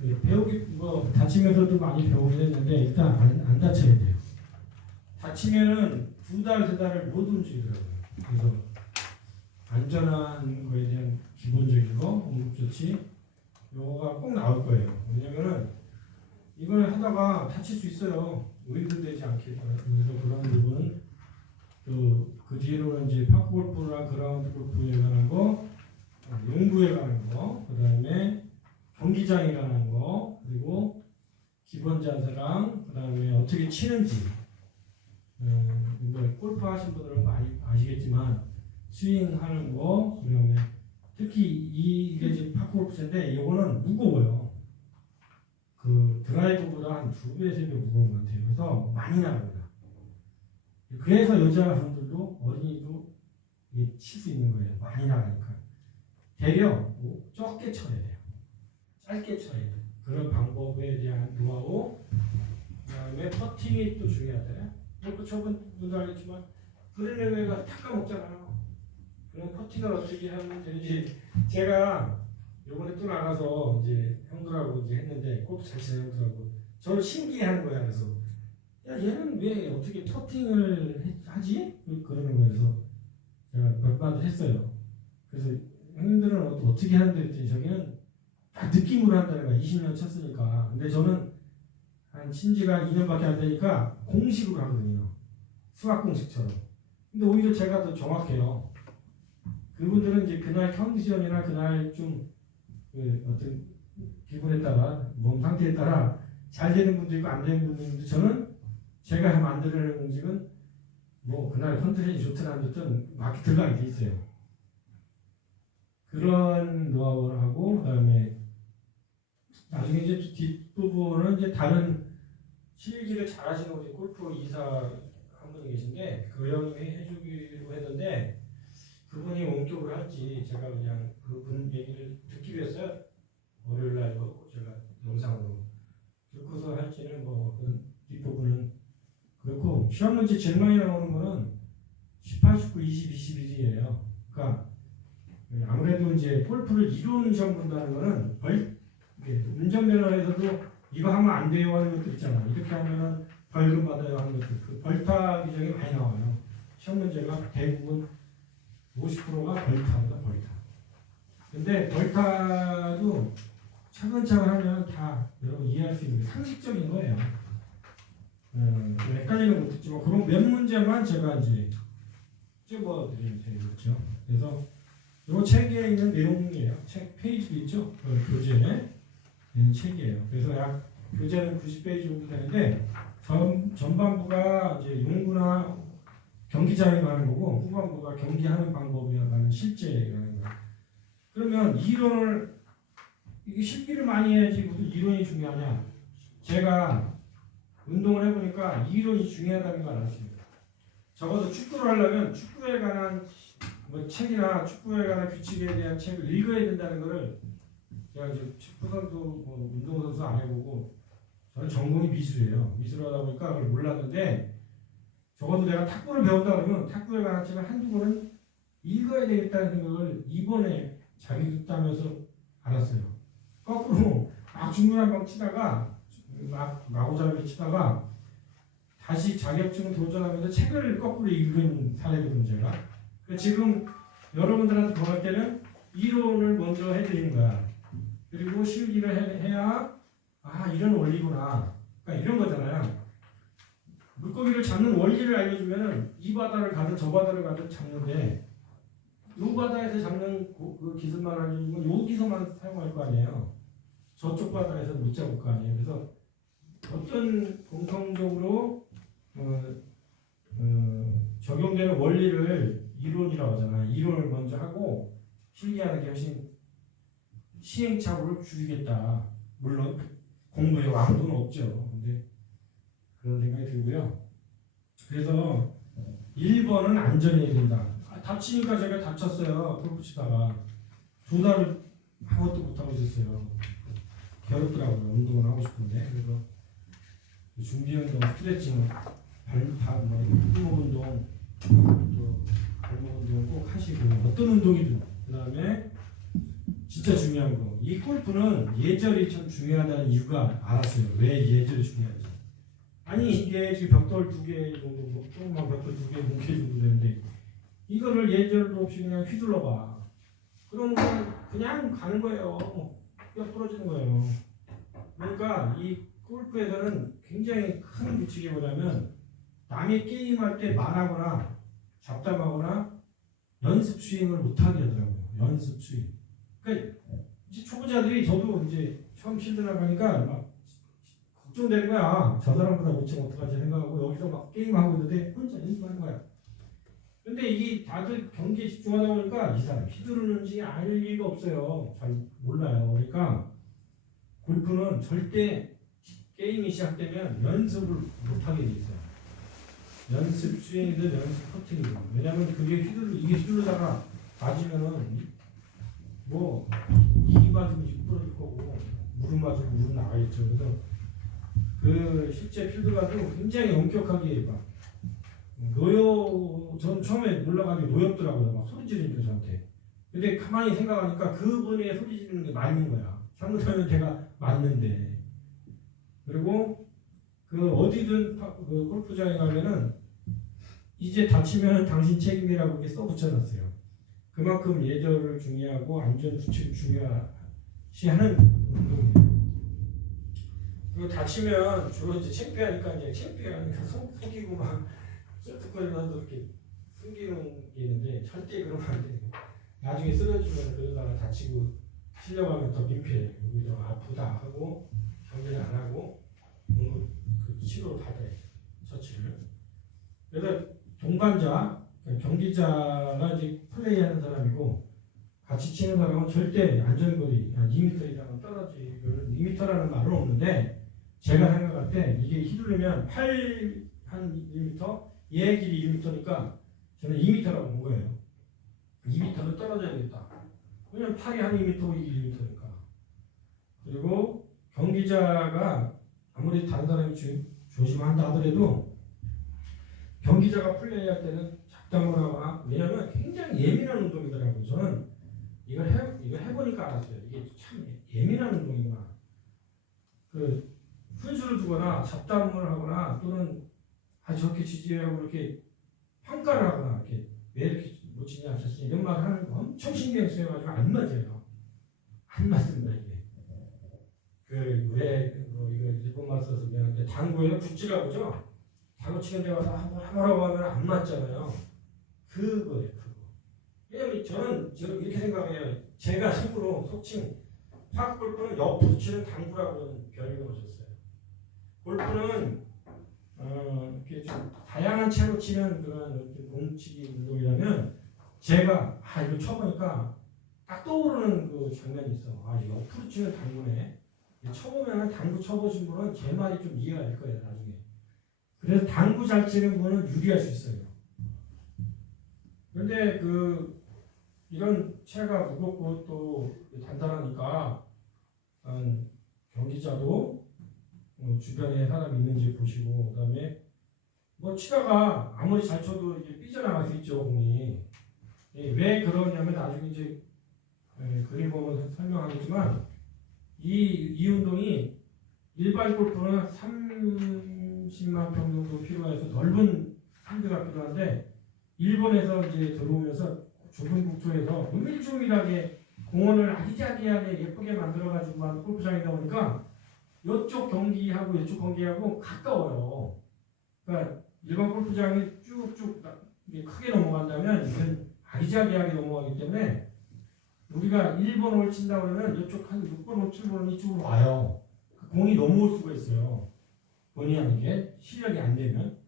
배우기 뭐 다치면서도 많이 배우긴 했는데 일단 안 다쳐야 돼요. 다치면은 2달, 3달을 못 움직이더라고요. 그래서 안전한 거에 대한 기본적인 거, 응급조치 요거가 꼭 나올 거예요. 왜냐면은 이걸 하다가 다칠 수 있어요. 의도되지 않게. 그래서 그런 부분은 그 뒤로는 이제 파크 골프나 그라운드 골프에 관한 거, 농구에 관한 거, 그 다음에 경기장에 관한 거, 그리고 기본 자세랑 그 다음에 어떻게 치는지. 골프 하신 분들은 많이 아시겠지만 스윙하는 거, 그다음에 특히 이게 이제 파크 골프인데 이거는 무거워요. 그 드라이버보다 한 2배, 3배 무거운 것 같아요. 그래서 많이 나갑니다. 그래서 여자분들도 어린이도 칠 수 있는 거예요. 많이 나가니까. 대려 적게 쳐야 돼요. 짧게 쳐야 돼요. 그런 방법에 대한 노하우, 그다음에 퍼팅이 또 중요하잖아요. 뭐 저분도 알겠지만 그린웨이가 닦아먹잖아요. 그럼 퍼팅을 어떻게 하면 되는지 제가 요번에 또 나가서 이제 형들하고 이제 했는데 골프 잘 치는 형들하고 저를 신기해하는 거야. 그래서 야 얘는 왜 어떻게 퍼팅을 하지? 그러는 거예요. 그래서 제가 몇 마디 했어요. 그래서 형님들은 어떻게 하는데 그랬더니 저기는 딱 느낌으로 한다는 거야. 20년 쳤으니까. 근데 저는 한 친지가 2년밖에 안 되니까 공식으로 하거든요. 수학 공식처럼. 근데 오히려 제가 더 정확해요. 그분들은 이제 그날 컨디션이나 그날 좀 어떤 기분에 따라 몸 상태에 따라 잘 되는 분도 있고 안 되는 분도 있는데 저는 제가 만들어내는 공식은 뭐 그날 컨디션이 좋든 안 좋든 막 들어가게 돼 있어요. 그런 노하우를 하고 그다음에 나중에 이제 뒷부분은 이제 다른 실기를 잘하시는 우리 골프 이사 한 분이 계신데 그 형이 해주기로 했는데 그분이 원격으로 할지 제가 그냥 그분 얘기를 듣기로 했어요. 월요일날 제가 영상으로 듣고서 할지는 뭐 그런 뒷부분은 그렇고 시험 문제 제일 많이 나오는 거는 18, 19, 20, 21이에요. 그러니까 아무래도 이제 골프를 이론 시험 본다는 거는 운전면허에서도 이거 하면 안 돼요 하는 것들 있잖아. 이렇게 하면 벌금 받아요 하는 것들. 그 벌타 규정이 많이 나와요. 시험 문제가 대부분 50%가 벌타입니다. 벌타. 근데 벌타도 차근차근 하면 다 여러분 이해할 수 있는 게 상식적인 거예요. 헷갈리는 것도 있지만 그런 몇 문제만 제가 이제 찍어드리면 되겠죠. 그래서 이 책에 있는 내용이에요. 책 페이지도 있죠. 교재에 있는 책이에요. 그래서 약 교재는 90페이지 정도 되는데 전반부가 이제 용구나 경기장에 가는 거고 후반부가 경기하는 방법이라는 실제라는 거예요. 그러면 이론을 이게 실기를 많이 해야지 무슨 이론이 중요하냐? 제가 운동을 해보니까 이론이 중요하다는 걸 알았습니다. 적어도 축구를 하려면 축구에 관한 뭐 책이나 축구에 관한 규칙에 대한 책을 읽어야 된다는 것을 제가 이제 축구 선수, 뭐 운동 선수 안 해보고 저는 전공이 미술이에요. 미술을 하다 보니까 그걸 몰랐는데 적어도 내가 탁구를 배운다 그러면 탁구에 관한 책을 한두 권은 읽어야 되겠다는 생각을 이번에 자격증 따면서 알았어요. 거꾸로 막 중구난방 방 치다가 막 마구잡이 치다가 다시 자격증 도전하면서 책을 거꾸로 읽은 사례거든요. 제가 지금 여러분들한테 공할 때는 이론을 먼저 해드리는 거야. 그리고 실기를 해야 이런 원리구나. 그러니까 이런 거잖아요. 물고기를 잡는 원리를 알려주면은 이 바다를 가든 저 바다를 가든 잡는데 이 바다에서 잡는 그 기술만 알려주면 여기서만 사용할 거 아니에요. 저쪽 바다에서 못 잡을 거 아니에요. 그래서 어떤 공통적으로 적용되는 원리를 이론이라고 하잖아요. 이론을 먼저 하고 실기하는 게 훨씬 시행착오를 줄이겠다. 물론 공부에 왕도는 없죠. 근데 그런 생각이 들고요. 그래서 1번은 안전해야 된다. 다치니까 제가 다쳤어요. 골프 치다가 2달을 아무것도 못하고 있었어요. 괴롭더라고요. 운동을 하고 싶은데. 그래서 준비 운동, 스트레칭, 팔목 운동, 또 발목 운동 꼭 하시고 어떤 운동이든 그 다음에 진짜 중요한 거. 이 골프는 예절이 참 중요하다는 이유가 알았어요. 왜 예절이 중요한지. 아니 이게 지금 벽돌 2개 정도, 뭐 조그만 벽돌 2개, 뭉개 정도 되는데 이거를 예절도 없이 그냥 휘둘러 봐. 그러면 그냥 가는 거예요. 뼈 부러지는 거예요. 그러니까 이 골프에서는 굉장히 큰 규칙이 뭐냐면 남이 게임할 때 말하거나 잡담하거나 연습 스윙을 못하게 하더라고요. 연습 스윙. 그러니까 이제 초보자들이 저도 이제 처음 필드 나가니까 막 걱정되는 거야. 저 사람보다 못 치면 어떡하지 생각하고 여기서 막 게임하고 있는데 혼자 연습하는 거야. 근데 이게 다들 경기에 집중하다 보니까 이 사람 휘두르는지 알 리가 없어요. 잘 몰라요. 그러니까 골프는 절대 게임이 시작되면 연습을 못하게 돼 있어요. 연습 스윙이든 연습 퍼팅이든. 왜냐면 그게 이게 휘두르다가 맞으면은 뭐 이기 맞으면 이 부러질 거고 무릎 맞으면 무릎 나가겠죠. 그래서 그 실제 필드가도 굉장히 엄격하게 막 전 처음에 몰라가지고 노였더라고요. 막 소리 지르니까 저한테. 근데 가만히 생각하니까 그분의 소리 지르는 게 맞는 거야. 잘못하면 제가 맞는데. 그리고 그 어디든 그 골프장에 가면은 이제 다치면 당신 책임이라고 이렇게 써붙여놨어요. 그만큼 예절을 중요하고 안전 수칙을 중요시하는 운동이에요. 그리고 다치면 주로 이제 창피하니까 이제 창피하니까 속이고 막 쩔뚝거리면서 이렇게 숨기는 게 있는데 절대 그러면 안 돼요. 나중에 쓰러지면 그러다가 다치고 실려가면 더 민폐예요. 오히려 아프다 하고 경기를 안 하고 그 치료를 받아야죠. 처치를. 그래서 동반자, 경기자가 이제 플레이하는 사람이고 같이 치는 사람은 절대 안전거리 한 2m 이상은 떨어지는 2m라는 말은 없는데 제가 생각할 때 이게 휘두르면 팔 한 1m, 얘 길이 1m니까 저는 2m라고 본 거예요. 2m는 떨어져야 되겠다. 왜냐면 팔이 한 2m, 이게 1m니까. 그리고 경기자가 아무리 다른 사람이 조심한다 하더라도 경기자가 플레이할 때는 잡담을 하거나 왜냐면 굉장히 예민한 운동이더라고요. 저는 이걸 해보니까 알았어요. 이게 참 예민한 운동이구나. 그 훈수를 두거나 잡담을 하거나 또는 저렇게 지지하고 이렇게 평가를 하거나 이렇게 왜 이렇게 못 치냐 자신 이런 말을 하는 거 엄청 신경 쓰여가지고 안 맞아요. 안 맞습니다 이게. 이거 일본말 써서 미안한데 당구에는 굿즈라고죠. 당구 치는 데 가서 하라고 하면 안 맞잖아요. 그거예요 그거. 왜냐면 저는 지금 이렇게 생각해요. 제가 속으로 속칭 파크골프는 옆으로 치는 당구라고 저는 별명을 줬어요. 골프는 이렇게 좀 다양한 채로 치는 그런 공치기 운동이라면 제가 이거 쳐보니까 딱 떠오르는 그 장면이 있어. 이거 옆으로 치는 당구네. 쳐보면 당구 쳐보신 분은 제 말이 좀 이해가 될 거예요 나중에. 그래서 당구 잘 치는 분은 유리할 수 있어요. 그런데 이런 채가 무겁고 또 단단하니까 경기자도 주변에 사람이 있는지 보시고 그다음에 뭐 치다가 아무리 잘 쳐도 이게 삐져나갈 수 있죠 공이. 왜 그러냐면 나중에 이제 그림 보면 설명하겠지만 이 운동이 일반 골프는 30만 평 정도 필요해서 넓은 필드가 필요한데 일본에서 이제 들어오면서 좁은 국토에서 조밀조밀하게 공원을 아기자기하게 예쁘게 만들어가지고 골프장이다 보니까 이쪽 경기하고 이쪽 경기하고 가까워요. 그러니까 일반 골프장이 쭉쭉 크게 넘어간다면 이건 아기자기하게 넘어가기 때문에 우리가 1번 홀 친다 그러면 이쪽 한 6번 홀, 7번 홀 이쪽으로 와요. 공이 넘어올 수가 있어요. 본의 아니게 실력이 안 되면.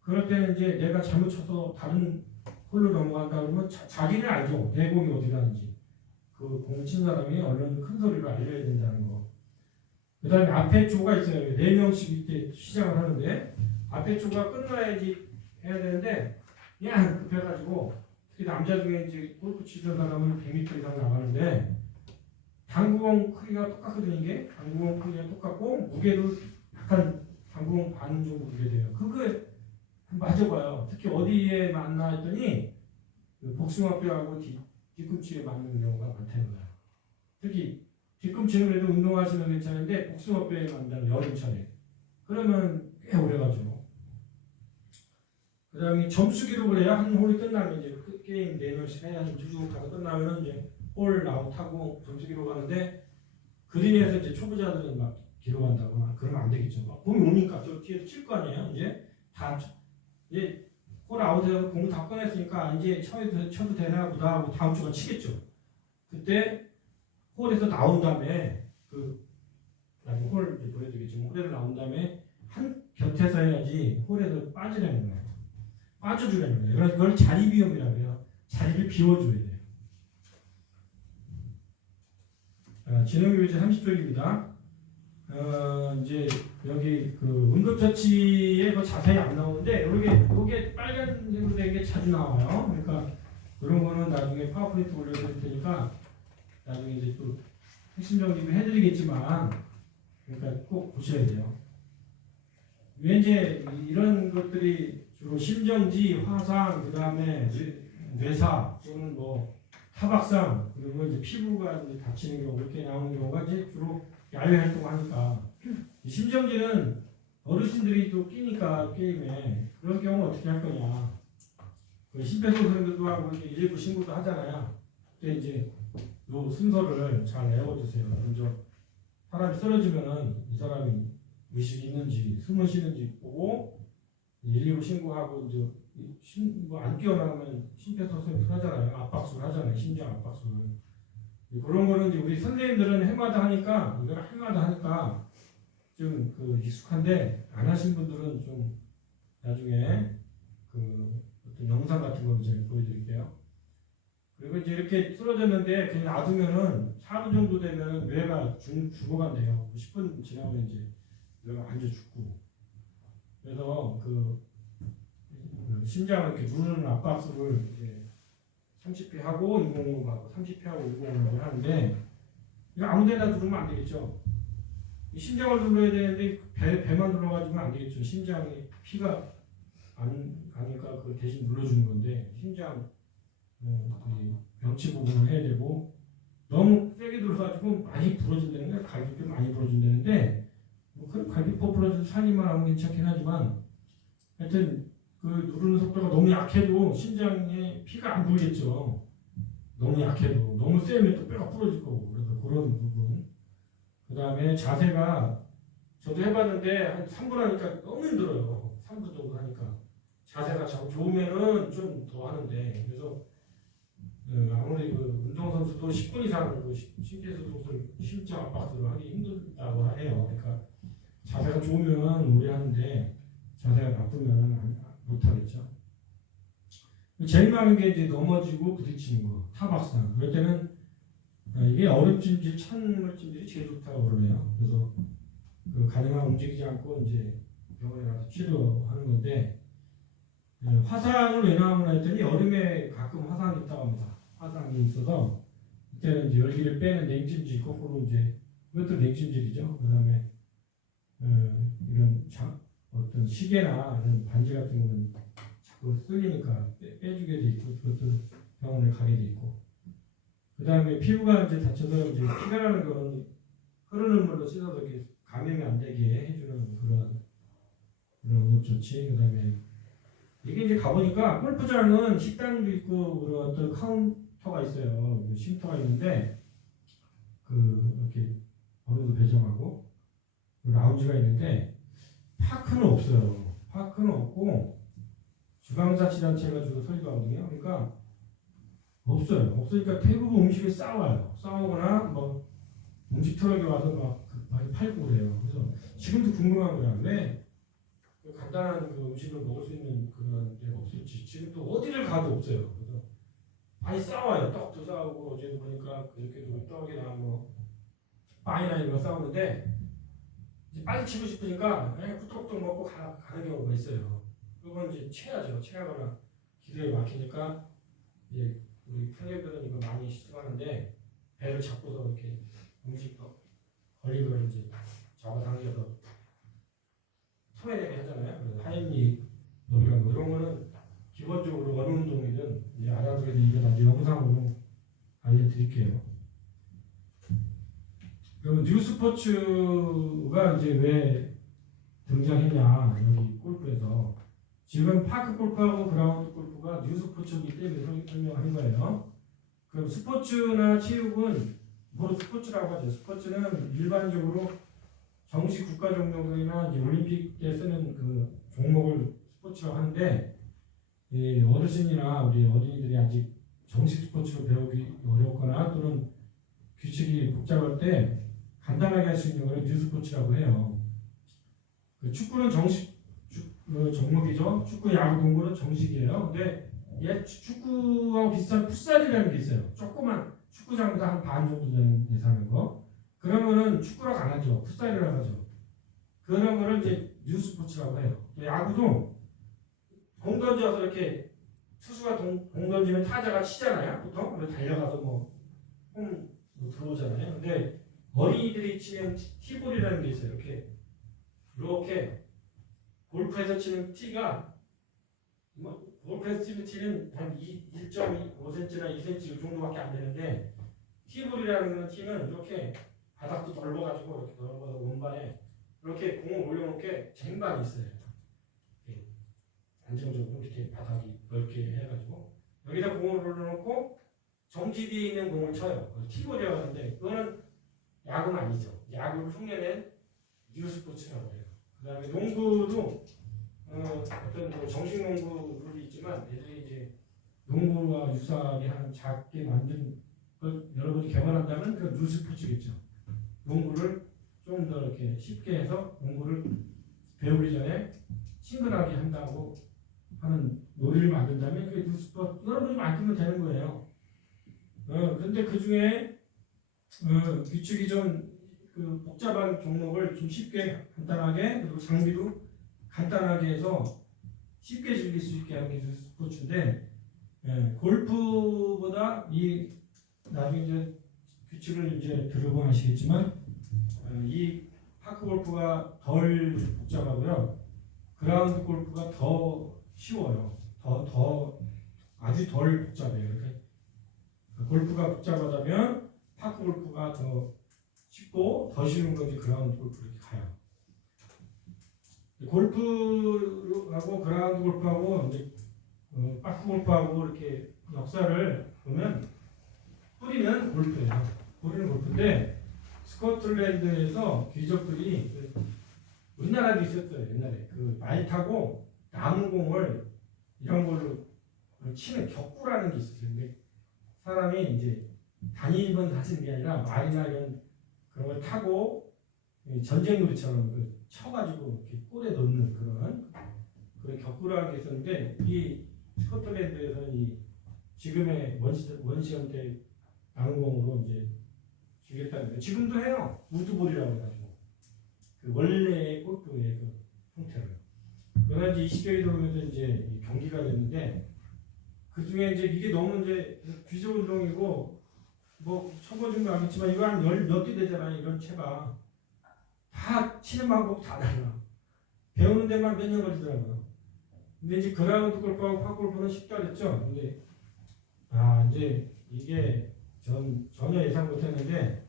그럴 때는 이제 내가 잘못 쳐서 다른 홀로 넘어간다 그러면 자기는 알죠. 내 공이 어디 가는지. 그 공 친 사람이 얼른 큰 소리로 알려야 된다는 거. 그 다음에 앞에 조가 있어요. 4명씩 이때 시작을 하는데 앞에 조가 끝나야지 해야 되는데 그냥 급해가지고 특히 남자 중에 이제 골프 치던 사람은 100m 이상 나가는데 당구공 크기가 똑같거든요. 이게 당구공 크기가 똑같고 무게도 약간 당구공 반 정도 무게 돼요. 그거 맞아봐요. 특히 어디에 맞나 했더니 복숭아뼈하고 뒤꿈치에 맞는 경우가 많다는 거야. 특히 뒤꿈치는 그래도 운동하시면 괜찮은데 복숭아뼈에 만다는 여름철에 그러면 꽤 오래 가죠. 그 다음에 점수 기록을 해야 한 홀이 끝나면 이제 그 게임 4명씩 해야 쭉 가서 끝나면 이제 홀 아웃하고 점수 기록하는데 그린에서 이제 초보자들은 막 기록한다고 그러면 안 되겠죠. 막 공이 오니까 저 뒤에서 칠 거 아니에요. 이제 다 이제 홀 아웃해서 공 다 꺼냈으니까 이제 쳐도 되나 보다 하고 다음 주간 치겠죠. 그때 홀에서 나온 다음에 나중에 홀 이제 보여드리겠지만 홀에서 나온 다음에 한 곁에서 해야지 홀에서 빠지라는 거예요. 빠져주라는 거예요. 그걸 자리 비움이라고 해요. 자리를 비워줘야 돼요. 진흥교재 30쪽입니다. 이제 여기 그 응급처치에 뭐 자세히 안 나오는데 요게 빨간색으로 된 게 자주 나와요. 그러니까 그런 거는 나중에 파워포인트 올려드릴 테니까 나중에 이제 또 핵심 정리도 해드리겠지만 그러니까 꼭 보셔야 돼요. 이제 이런 것들이 주로 심정지, 화상, 그 다음에 뇌사 또는 뭐 타박상 그리고 이제 피부가 이제 다치는 경우 이렇게 나오는 경우가 이제 주로 야외 활동하니까 심정지는 어르신들이 또 끼니까 게임에 그런 경우 어떻게 할 거냐? 그 심폐소생술도 하고 119 신고도 하잖아요. 그때 이제 요 순서를 잘 외워주세요. 먼저 사람이 쓰러지면은 이 사람이 의식이 있는지 숨을 쉬는지 보고 119 신고하고 이제 안 깨어나면 심폐소생술 하잖아요. 압박술 하잖아요. 심장 압박술. 그런 거는 이제 우리 선생님들은 해마다 하니까 이걸 해마다 하니까 좀 익숙한데 안 하신 분들은 좀 나중에 어떤 영상 같은 거 이제 보여드릴게요. 그리고 이제 이렇게 쓰러졌는데 그냥 놔두면은 4분 정도 되면 뇌가 죽어간대요. 10분 지나면 이제 뇌가 완전 죽고. 그래서 심장을 이렇게 누르는 압박수를 이제 30회 하고 20으로 가고 30회 하고 20으로 하는데 이거 아무데나 누르면 안 되겠죠. 이 심장을 눌러야 되는데 배만 눌러가지고는 안 되겠죠. 심장에 피가 안 가니까 그 대신 눌러주는 건데 심장 명치 부분을 해야 되고 너무 세게 눌러가지고 많이 부러진다는 거야. 갈비뼈 많이 부러진다는데 뭐 그 갈비뼈 부러져서 살기만 하면 괜찮긴 하지만 하여튼 누르는 속도가 너무 약해도 심장에 피가 안 돌겠죠. 너무 약해도 너무 세면 또 뼈가 부러질 거고 그래서 그런 부분. 그 다음에 자세가 저도 해봤는데 한 3분 하니까 너무 힘들어요. 3분 정도 하니까 자세가 참 좋으면은 좀 더 하는데 그래서 아무리 운동선수도 10분 이상 심폐소생술 심장 압박술을 하기 힘들다고 해요. 그러니까 자세가 좋으면 오래 하는데 자세가 나쁘면 못 하겠죠. 제일 많은 게 이제 넘어지고 부딪히는 거, 타박상. 그럴 때는 이게 얼음찜질, 찬물찜질이 제일 좋다고 그러네요. 그래서 가능한 움직이지 않고 이제 병원에 가서 치료하는 건데 화상을 왜 나오나 했더니 여름에 가끔 화상이 있다고 합니다. 화상이 있어서 이때는 이제 열기를 빼는 냉찜질, 거꾸로 이제 그것도 냉찜질이죠. 그다음에 이런 어떤 시계나 이런 반지 같은 거는 자꾸 쓸리니까 빼주게 돼 있고 그것도 병원에 가게 돼 있고 그 다음에 피부가 이제 다쳐서 이제 피가 나는 거는 흐르는 물로 씻어서 이렇게 감염이 안 되게 해주는 그런 응급조치. 그 다음에 이게 이제 가보니까 골프장은 식당도 있고 그런 어떤 카운터가 있어요. 쉼터가 있는데 이렇게 번호도 배정하고 라운지가 있는데 파크는 없어요. 파크는 없고 지방자치단체가 주로 설립하거든요. 그러니까 없어요. 없으니까 대부분 음식을 싸와요. 싸우거나 뭐 음식 트럭에 와서 막 많이 팔고 그래요. 그래서 지금도 궁금한 거야. 왜 간단한 음식을 먹을 수 있는 그런 데가 없을지. 지금 또 어디를 가도 없어요. 그래서 많이 싸워요. 떡도 싸우고 어제도 보니까 그저께도 떡이나 뭐 빵이나 이런 거 싸우는데 이제 빨리 치고 싶으니까 그냥 후떡후떡 먹고 가는 경우가 있어요. 그건 이제 체하죠. 체하거나 기도에 막히니까 이제 우리 편의들은 이거 많이 시도하는데 배를 잡고서 이렇게 음식 걸리고 이제 잡아당겨서 토해내게 하잖아요. 그래서 하임리 놀이랑 뭐 이런 거는 기본적으로 어느 운동이든 이제 알아둬야 되니까 나중에 영상으로 알려드릴게요. 그럼 뉴스포츠가 이제 왜 등장했냐 여기 골프에서 지금 파크 골프하고 그라운드 골프가 뉴스포츠이기 때문에 설명하는 거예요. 그럼 스포츠나 체육은 뭐로 스포츠라고 하죠. 스포츠는 일반적으로 정식 국가 종목이나 이제 올림픽에 쓰는 그 종목을 스포츠라고 하는데 이 어르신이나 우리 어린이들이 아직 정식 스포츠로 배우기 어렵거나 또는 규칙이 복잡할 때 간단하게 할 수 있는 거를 뉴스포츠라고 해요. 그 축구는 정식 종목이죠. 축구, 야구, 농구는 정식이에요. 근데 얘 축구하고 비슷한 풋살이라는 게 있어요. 조그만 축구장보다 한 반 정도 되는 예산인 거. 그러면은 축구라고 안 하죠. 풋살이라고 하죠. 그런 거를 이제 뉴스포츠라고 해요. 야구도 공 던져서 이렇게 투수가 공 던지면 타자가 치잖아요. 보통 달려가서 홈 들어오잖아요. 근데 어린이들이 치는 티볼이라는 게 있어요. 이렇게 골프에서 치는 티가 골프에서 치는 티는 한 1.5cm나 2cm 이 정도밖에 안 되는데 티볼이라는 건 티는 이렇게 바닥도 넓어가지고 이렇게 넓어서 원반에 이렇게 공을 올려놓게 쟁반이 있어요. 이렇게 안정적으로 이렇게 바닥이 넓게 해가지고 여기다 공을 올려놓고 정지되어 있는 공을 쳐요. 티볼이라고 하는데 그거는 야구는 아니죠. 야구를 흉내낸 뉴스포츠라고 해요. 그 다음에 농구도 어떤 정식 농구 룰이 있지만 얘들이 이제 농구와 유사하게 한 작게 만든 걸 여러분이 개발한다면 그 뉴스포츠겠죠. 농구를 좀 더 이렇게 쉽게 해서 농구를 배우기 전에 친근하게 한다고 하는 놀이를 만든다면 그게 뉴스포츠 여러분이 만들면 되는 거예요. 근데 그 중에 규칙이 좀 복잡한 종목을 좀 쉽게 간단하게 그리고 장비도 간단하게 해서 쉽게 즐길 수 있게 하는 게 스포츠인데 골프보다 이 나중에 이제 규칙을 이제 들어보면 아시겠지만 이 파크 골프가 덜 복잡하고요. 그라운드 골프가 더 쉬워요. 아주 덜 복잡해요. 그러니까 골프가 복잡하다면 파크 골프가 더 쉽고 더 쉬운 건지 그라운드 골프 이렇게 가요. 골프하고 그라운드 골프하고 이제 파크 골프하고 이렇게 역사를 보면 뿌리는 골프예요. 뿌리는 골프인데 스코틀랜드에서 귀족들이 우리나라도 있었어요. 옛날에 말 타고 나무공을 이런 걸로 치는 격구라는 게 있었어요. 근데 사람이 이제 다니면 하시는 게 아니라 말이나 이런 그런 걸 타고 전쟁놀이처럼 쳐가지고 이렇게 꼴에 넣는 그런 격구라는 게 있었는데 이 스코틀랜드에서는 이 지금의 원시형태 나무공으로 이제 주겠다는 거예요. 지금도 해요. 우드볼이라고 해가지고 원래의 골프의 형태로. 그러나 이제 20세기 들어오면서 이제 경기가 됐는데 그 중에 이제 이게 너무 이제 귀족 운동이고 쳐보진 거 아니지만 이거 한 몇 개 되잖아요. 이런 채가 다 치는 방법 다 달라. 배우는 데만 몇 년 걸리더라고요. 근데 이제 그라운드 골프하고 파 골프는 쉽다 그랬죠. 근데 이제 이게 전혀 예상 못했는데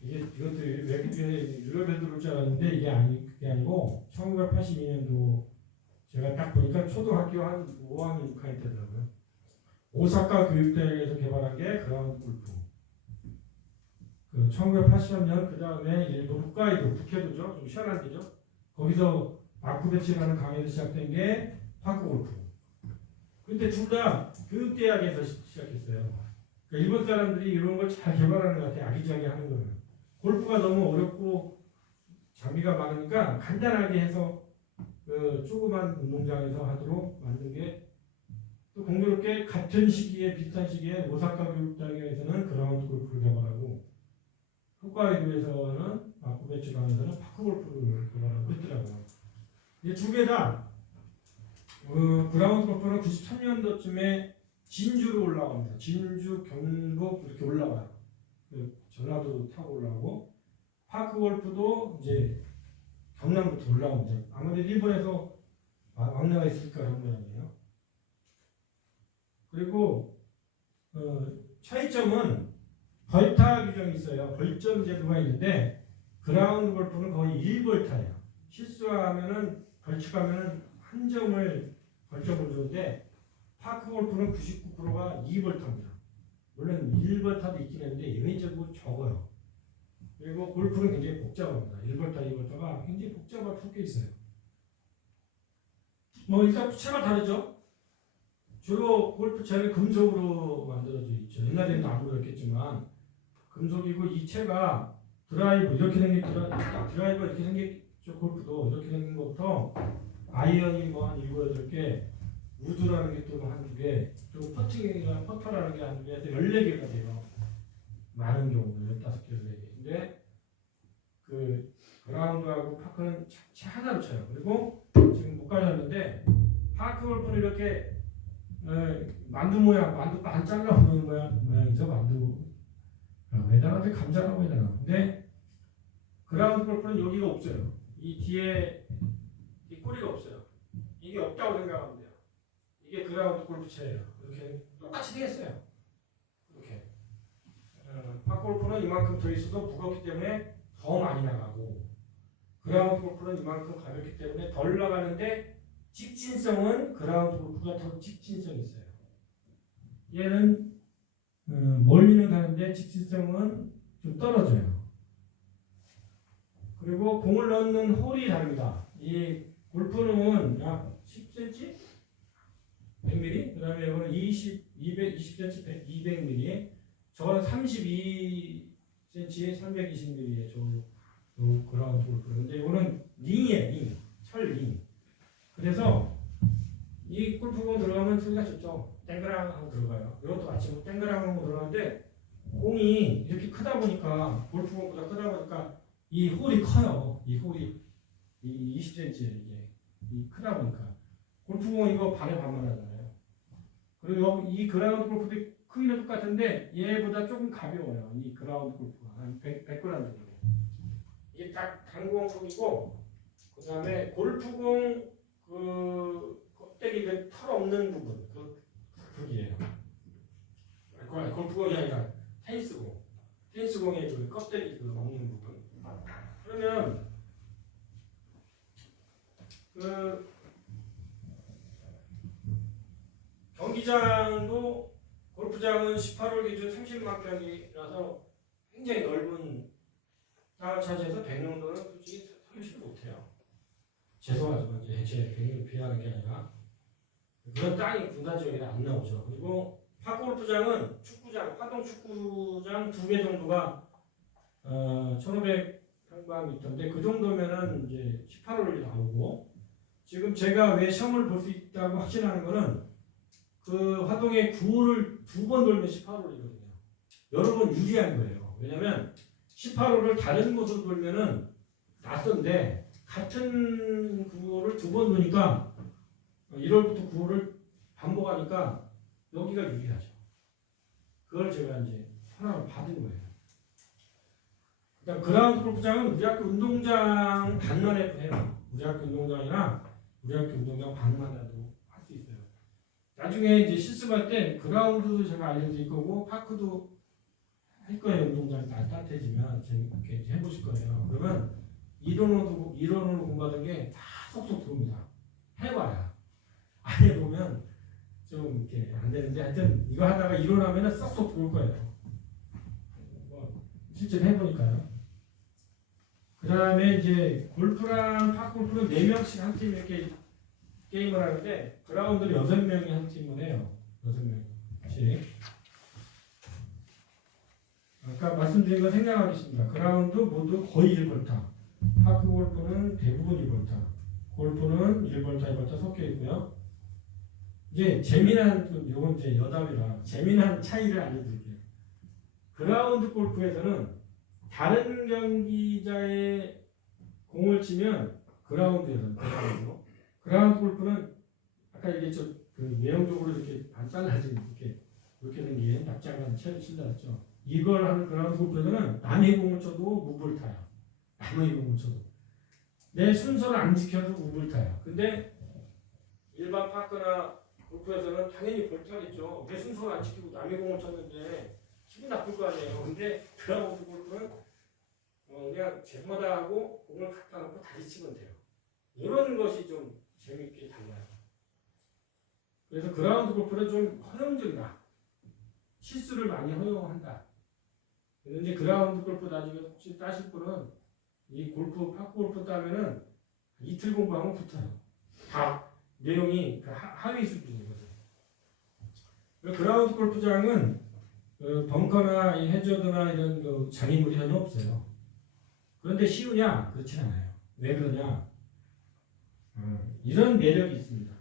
이것도 외국에 유럽에 들어올 줄 알았는데 그게 아니고 1982년도 제가 딱 보니까 초등학교 한 5학년 6학년 때더라고요. 오사카 교육대학에서 개발한 게 그라운드 골프. 1980년 그 다음에 일본 홋카이도 북해도죠. 좀 시원한 데죠. 거기서 마쿠베치라는 강의에서 시작된 게 파크 골프. 근데 둘 다 교육대학에서 시작했어요. 그러니까 일본 사람들이 이런 걸 잘 개발하는 것 같아요. 아기자기 하는 거는. 골프가 너무 어렵고 장비가 많으니까 간단하게 해서 조그만 운동장에서 하도록 만든 게 또 공교롭게 같은 시기에 비슷한 시기에 오사카 교육대학에서는 그라운드 골프를 개발하고 홋카이도에서는 마쿠베치 강에서는 파크 골프를 개발하고 있더라고요. 이 두 개 다 그라운드 골프는 93년도쯤에 진주로 올라갑니다. 진주, 경북 이렇게 올라와요. 전라도 타고 올라오고 파크 골프도 이제 경남부터 올라옵니다. 아무래도 일본에서 왕래가 있을까 그런 모양이에요. 그리고 차이점은 벌타 규정이 있어요. 벌점 제도가 있는데 그라운드 골프는 거의 1벌타예요. 실수하면은 벌칙하면은 한 점을 벌점을 주는데 파크 골프는 99%가 2벌타입니다. 물론 1벌타도 있긴 한데 예외적으로 적어요. 그리고 골프는 굉장히 복잡합니다. 1벌타, 2벌타가 굉장히 복잡하게 섞여 있어요. 뭐 일단 채가 다르죠. 주로 골프채는 금속으로 만들어져 있죠. 옛날에는 안 그랬겠지만 금속이고 이 채가 드라이브 이렇게 생긴 드라이브가 이렇게 생겼죠. 골프도 이렇게 생긴 것부터 아이언이 뭐 한 7, 8개, 우드라는 게 또 한두 개, 그리고 퍼팅이나 퍼터라는 게 한두 개 해서 14개가 돼요. 많은 경우는 15개, 14개. 근데 그 그라운드하고 파크는 채 하나로 쳐요. 그리고 지금 못 가졌는데 파크 골프는 이렇게 만두 모양, 만두 반 잘라놓은 모양이죠. 만두에다가 감자라고 해야 되나. 근데 그라운드 골프는 여기가 없어요. 이 뒤에 이 꼬리가 없어요. 이게 없다고 생각하면 돼요. 이게 그라운드 골프채예요. 이렇게 똑같이 되겠어요. 이렇게. 파크 골프는 이만큼 더 있어도 무겁기 때문에 더 많이 나가고 그라운드 골프는 이만큼 가볍기 때문에 덜 나가는데 직진성은 그라운드 골프가 더 직진성이 있어요. 얘는 멀리는 가는데 직진성은 좀 떨어져요. 그리고 공을 넣는 홀이 다릅니다. 이 골프는 약 10cm, 100mm, 그 다음에 이거는 220cm, 200mm, 저거는 32cm, 320mm에 저 그라운드 골프. 근데 이거는 링이에요, 철 링. 그래서 이 골프공 들어가면 소리가 좋죠. 땡그랑 하고 들어가요. 이것도 마찬가지로 땡그랑 하고 들어가는데 공이 이렇게 크다 보니까 골프공보다 크다 보니까 이 홀이 커요. 이 홀이 이 20cm 이게 이 크다 보니까 골프공 이거 반에 반만 하잖아요. 그리고 이 그라운드 골프도 크기는 똑같은데 얘보다 조금 가벼워요. 이 그라운드 골프가 한 100g 정도. 이게 딱 단공공이고 그 다음에 골프공 그 껍데기 그 털 없는 부분 그게예요. 골프공이 아니라 테니스공의 그 껍데기 그 없는 부분. 그러면 그 경기장도 골프장은 18홀 기준 30만 평이라서 굉장히 넓은 땅을 차지해서 100명도는 솔직히 설치를 못해요. 죄송하지만 이제 제 100명 비하는 게 아니라 그런 땅이 분단 지역에 안 나오죠. 그리고 파크골프장은 축구장, 화동 축구장 2개 정도가 1,500평방미터인데 그 정도면은 이제 18홀이 나오고 지금 제가 왜 시험을 볼 수 있다고 확신하는 거는 그 화동의 9홀을 2번 돌면 18홀이거든요. 여러분 유리한 거예요. 왜냐면 18홀을 다른 곳으로 돌면은 낯선데 같은 9홀을 2번 도니까 1홀부터 9홀을 반복하니까 여기가 유리하죠. 그걸 제가 이제 허락을 받은 거예요. 그다음 그라운드 골프장은 우리 학교 운동장 반만 해도 해요. 우리 학교 운동장이나 우리 학교 운동장 반만 해도 할 수 있어요. 나중에 이제 실습할 때 그라운드도 제가 알려드릴 거고 파크도 할 거예요. 운동장이 따뜻해지면 재밌게 해보실 거예요. 그러면 이론으로 공부하던 게 다 속속 들어옵니다. 해봐야. 안 해보면 좀 이렇게 안 되는데 하여튼 이거 하다가 이론하면 쏙쏙 들어올 거예요. 뭐 실제로 해보니까요. 그 다음에 이제 골프랑 파크골프는 4명씩 한 팀 이렇게 게임을 하는데 그라운드는 6명이 한 팀을 해요. 6명씩. 아까 말씀드린 거 생략하겠습니다. 그라운드 모두 거의 1벌타. 파크골프는 대부분 1벌타. 골프는 1벌타, 2벌타 섞여 있고요. 이제 재미난, 요건 이제 여담이라 재미난 차이를 알려드릴게요. 그라운드 골프에서는 다른 경기자의 공을 치면 그라운드에서는 그라운드 골프는 아까 얘기했죠. 그 외형적으로 이렇게 반 잘라진 이렇게 생긴 납작한 채를 친다 했죠. 이걸 하는 그라운드 골프에서는 남의 공을 쳐도 무볼타야. 남의 공을 쳐도 내 순서를 안 지켜도 무볼타야. 근데 일반 파크나 골프에서는 당연히 볼타겠죠. 내 순서를 안 지키고 남의 공을 쳤는데 기분 나쁠 거 아니에요. 근데 그라운드 골프는 그냥 제마다 하고 공을 갖다 놓고 다시 치면 돼요. 이런 것이 좀 재밌게 달라요. 그래서 그라운드 골프는 좀 허용적이다. 실수를 많이 허용한다. 그래서 이제 그라운드 골프 나중에 혹시 따실 분은 이 골프, 파크 골프 따면은 이틀 공부하면 붙어요. 다 내용이 하위 수준이거든요. 그라운드 골프장은 벙커나 이 해저드나 이런 장애물이 전혀 없어요. 그런데 쉬우냐? 그렇진 않아요. 왜 그러냐? 이런 매력이 있습니다.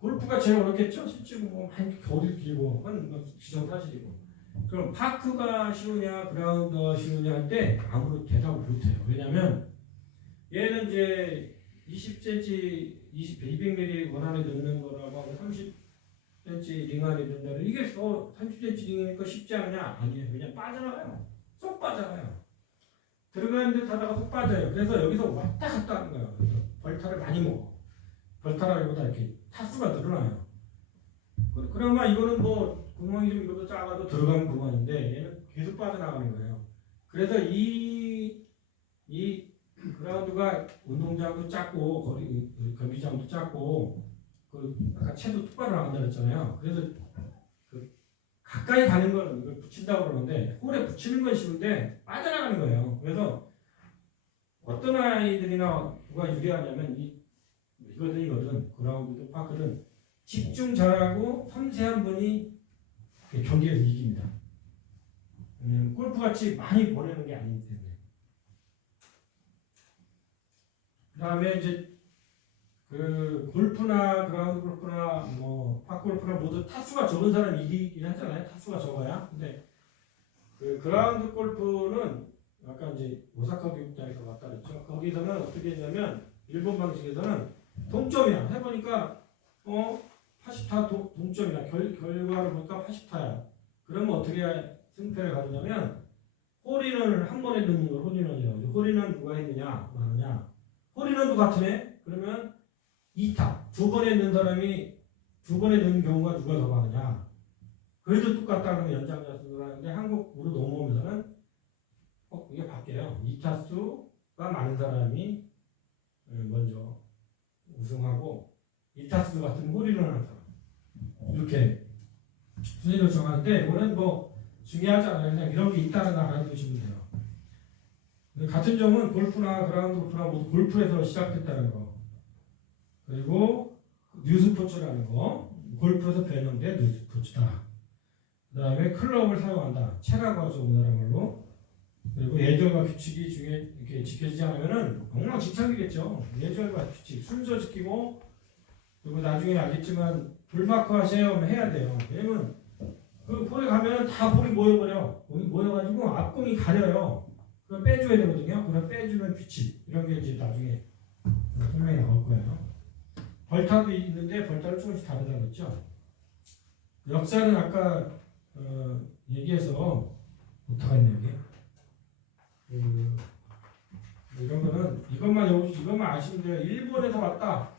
골프가 제일 어렵겠죠? 실제로 뭐 많이 겨울이 길고 하는 기정사실이고. 그럼 파크가 쉬우냐, 그라운드가 쉬우냐 할 때 아무런 대답을 못해요. 왜냐하면 얘는 이제 20cm, 200mm 원 안에 넣는 거라고 30cm 링 안에 넣는다는 이게 30cm 링이니까 쉽지 않냐? 아니에요. 그냥 빠져나가요. 쏙 빠져나가요. 들어가는 듯 하다가 쏙 빠져요. 그래서 여기서 왔다 갔다 하는 거예요. 그래서 벌타를 많이 먹어. 벌타라기보다 이렇게 타수가 늘어나요. 그러면 이거는 뭐 구멍이 좀 이것도 작아도 들어가는 구멍인데 얘는 계속 빠져나가는 거예요. 그래서 이 그라운드가 운동장도 작고 경기장도 작고 아까 채도 똑바로 나간다 그랬잖아요. 그래서 가까이 가는 건 이걸 붙인다고 그러는데 홀에 붙이는 건 쉬운데 빠져나가는 거예요. 그래서 어떤 아이들이나 누가 유리하냐면 이거든 그라운드든 파크든 집중 잘하고 섬세한 분이 경기에서 이깁니다. 골프같이 많이 보내는 게 아니기 때문에. 그 다음에 이제 골프나 그라운드 골프나 뭐 파크 골프나 모두 타수가 적은 사람이 이기긴 하잖아요. 타수가 적어야. 근데 그라운드 골프는 아까 이제 오사카 교육장에서 왔다 그랬죠. 거기서는 어떻게 했냐면 일본 방식에서는 동점이야. 해보니까 80타 동점이야. 결과를 보니까 80타야. 그러면 어떻게 승패를 가느냐면 홀인원을 한 번에 넣는 걸 홀인원이라고. 홀인원 누가 했느냐 하느냐. 홀인원도 같으네. 그러면 2타 두 번에 넣은 사람이 두 번에 넣은 경우가 누가 더 많으냐. 그래도 똑같다 그러면 연장자수를 하는데 한국으로 넘어오면서는 이게 바뀌어요. 2타수가 많은 사람이 먼저 우승하고 2타수 같은 홀인원 하는 사람 이렇게 순위를 정하는데 이거는 뭐 중요하지 않아요. 그냥 이런 게 있다는 거 알아두시면 돼요. 같은 점은 골프나 그라운드 골프나 모두 골프에서 시작됐다는 거. 그리고 뉴스포츠라는 거. 골프에서 배웠는데 뉴스포츠다. 그 다음에 클럽을 사용한다. 채라고 하죠. 우리나라 말로. 그리고 예절과 규칙이 중에 이렇게 지켜지지 않으면은 엉망진창이겠죠. 예절과 규칙 순서 지키고 그리고 나중에 알겠지만 불마크 하세요 해야 돼요. 왜냐면 그 볼에 가면은 다 볼이 모여버려. 볼이 모여가지고 앞공이 가려요. 그럼 빼줘야 되거든요. 그럼 빼주는 규칙 이런 게 이제 나중에 설명이 나올 거예요. 벌타도 있는데 벌타를 조금씩 다르다고 했죠. 역사는 아까 얘기해서 어떡하 했냐 이게. 이런 거는 이것만 아시면 돼요. 일본에서 왔다.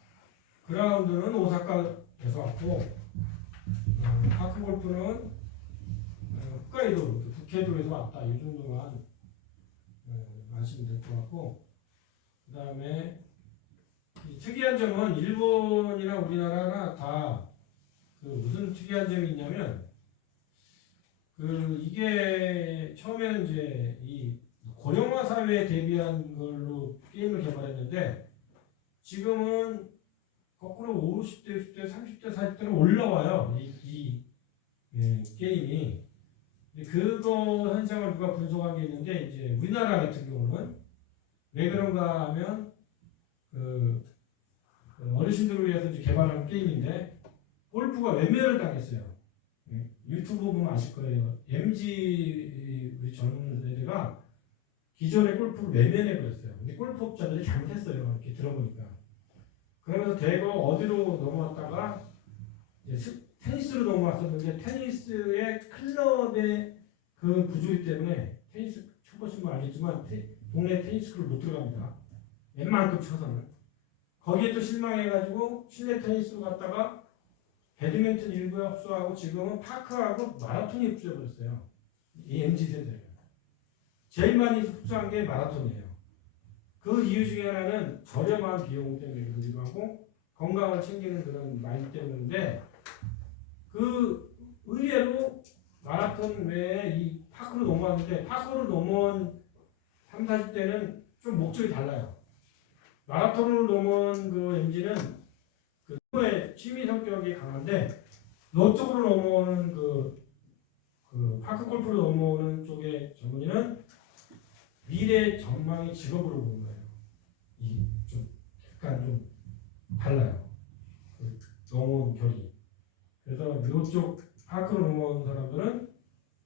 그라운드는 오사카에서 왔고 파크 골프는 홋카이도 북해도에서 왔다. 이 정도만 아시면 될 것 같고 그 다음에 특이한 점은 일본이나 우리나라나 다 무슨 특이한 점이 있냐면 이게 처음에는 이제 이 고령화 사회에 대비한 걸로 게임을 개발했는데 지금은 거꾸로 50대, 60대, 30대, 40대로 올라와요. 이 게임이. 그거 현상을 누가 분석한 게 있는데 이제 우리나라 같은 경우는 왜 그런가 하면 어르신들을 위해서 이제 개발한 게임인데 골프가 외면을 당했어요. 유튜브 보면 아실 거예요. MZ 우리 젊은 세대가 기존의 골프를 외면해버렸어요. 근데 골프업자들이 잘못했어요. 이렇게 들어보니까. 그러면서 대거 어디로 넘어왔다가 이제 테니스로 넘어왔었는데 테니스의 클럽의 그 구조이기 때문에 테니스 쳐보신 분 알겠지만 동네 테니스클럽 못 들어갑니다. 웬만큼 쳐서는. 거기에 또 실망해가지고 실내 테니스로 갔다가 배드민턴 일부에 흡수하고 지금은 파크하고 마라톤이 흡수해버렸어요. 이 MZ세대를. 제일 많이 흡수한 게 마라톤이에요. 그 이유 중에 하나는 저렴한 비용 때문에 그러기도 하고 건강을 챙기는 그런 마인드 때문인데 그 의외로 마라톤 외에 이 파크로 넘어왔는데 파크로 넘어온 3, 40대는 좀 목적이 달라요. 마라톤으로 넘어온 그 MZ는 그 취미 성격이 강한데 너 쪽으로 넘어오는 그 파크 골프로 넘어오는 쪽의 전문의는 미래 전망의 직업으로 보는 거예요. 이 좀 약간 좀 달라요. 그 넘어온 결이. 그래서 이쪽 파크로 넘어온 사람들은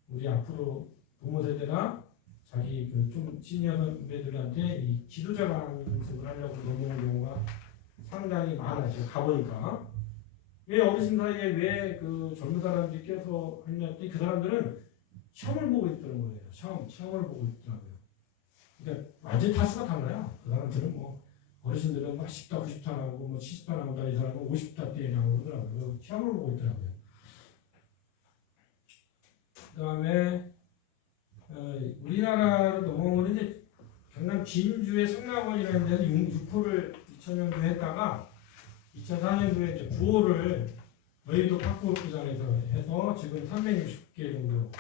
우리 앞으로 부모 세대나 자기 그 좀 시니어 선배들한테 이 지도자 강습을 하려고 넘어오는 경우가 상당히 많아요. 제가 가보니까. 왜 어르신 사이에 왜 그 젊은 사람들이 껴서 했냐 했더니 그 사람들은 시험을 보고 있다는 거예요. 시험을 보고 있더라고요. 그러니까 완전 타수가 달라요. 그 사람들은 뭐 어르신들은 막 10타, 90타 나오고 뭐 70타 나오다 이 사람은 50타대에 나오고 그러더라고요. 시험을 보고 있더라고요. 그 다음에 우리나라로 넘어오는 이제 경남 진주의 성락원이라는 데서 6호를 2000년도에 했다가 2004년도에 이제 9호를 여의도 파크골프장에서 해서 지금 360개 정도.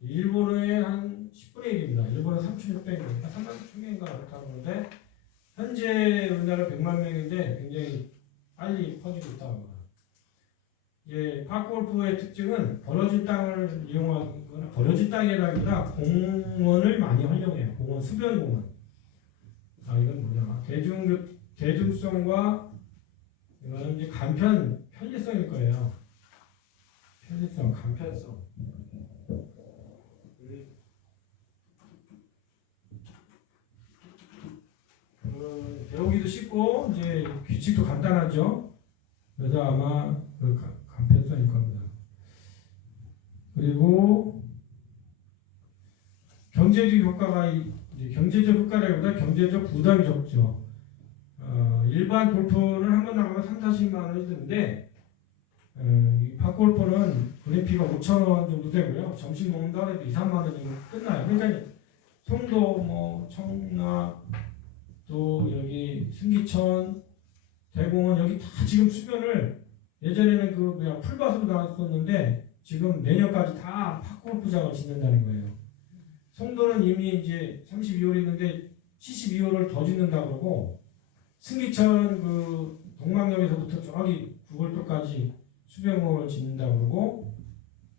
일본의 한 10분의 1입니다. 일본은 3,600명, 3,600명인가 그렇다는 건데 현재 우리나라 100만 명인데 굉장히 빨리 퍼지고 있다고 합니다. 예, 파크골프의 특징은 벌어진 땅을 이용하는 거는 벌어진 땅이라기보다 공원을 많이 활용해요. 공원, 수변 공원. 이건 뭐냐? 대중성과 이거는 이제 편리성일 거예요. 편리성, 간편성. 배우기도 쉽고 이제 규칙도 간단하죠. 그래서 아마 그 간편성일 겁니다. 그리고 경제적 효과가 이제 경제적 효과라기보다 경제적 부담이 적죠. 일반 골프는 한 번 나가면 3, 40만 원이 드는데 이 팝골프는 그래피가 5,000원 정도 되고요. 점심 먹는다 해도 2, 3만 원이면 끝나요. 그러니까 송도, 뭐 청라, 또 여기 승기천, 대공원 여기 다 지금 수변을 예전에는 그 풀밭으로 나왔었는데 지금 내년까지 다 팝골프장을 짓는다는 거예요. 송도는 이미 이제 32홀 있는데 72홀을 더 짓는다고 그러고 승기천 그 동막역에서부터 저기 9홀도까지 수변공원을 짓는다고 그러고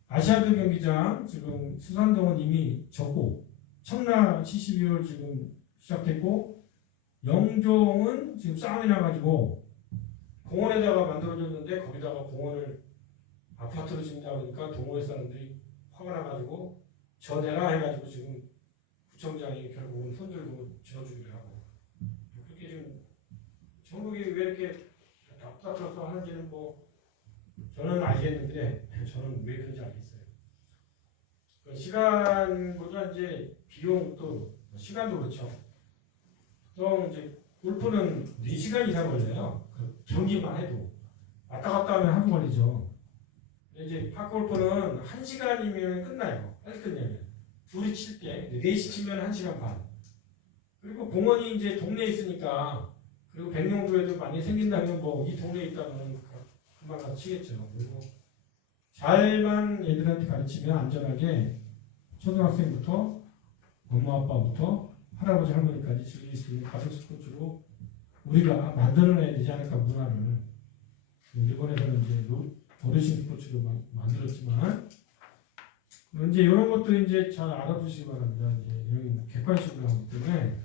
아시아드 경기장 지금 수산동은 이미 졌고 청라 72홀 지금 시작됐고 영종은 지금 싸움이 나가지고 공원에다가 만들어줬는데 거기다가 공원을 아파트로 짓는다 보니까 동호회 사람들이 화가 나가지고 전해라 해가지고 지금 구청장이 결국은 손들고 지어주기로 하고 그렇게 지금 전국이 왜 이렇게 답답해서 하는지는 뭐 저는 알겠는데 저는 왜 그런지 알겠어요. 시간보다 이제 비용도 시간도 그렇죠. 또 이제 골프는 4시간 이상 걸려요. 그 경기만 해도 왔다 갔다 하면 하루 걸리죠. 이제 팝골프는 1시간이면 끝나요. 빨리 끝내면. 둘이 칠 때 4시 치면 1시간 반. 그리고 공원이 이제 동네에 있으니까 그리고 백령도에도 많이 생긴다면 뭐 이 동네에 있다면 금방 가서 치겠죠. 그리고 잘만 애들한테 가르치면 안전하게 초등학생부터 엄마 아빠부터 할아버지 할머니까지 즐길 수 있는 가족 스포츠로 우리가 만들어내야 되지 않을까 문화를. 일본에서는 이제 어르신 스포츠로 만들었지만 이제 이런 것도 이제 잘 알아두시기 바랍니다. 이제 이런 객관식으로 나오기 때문에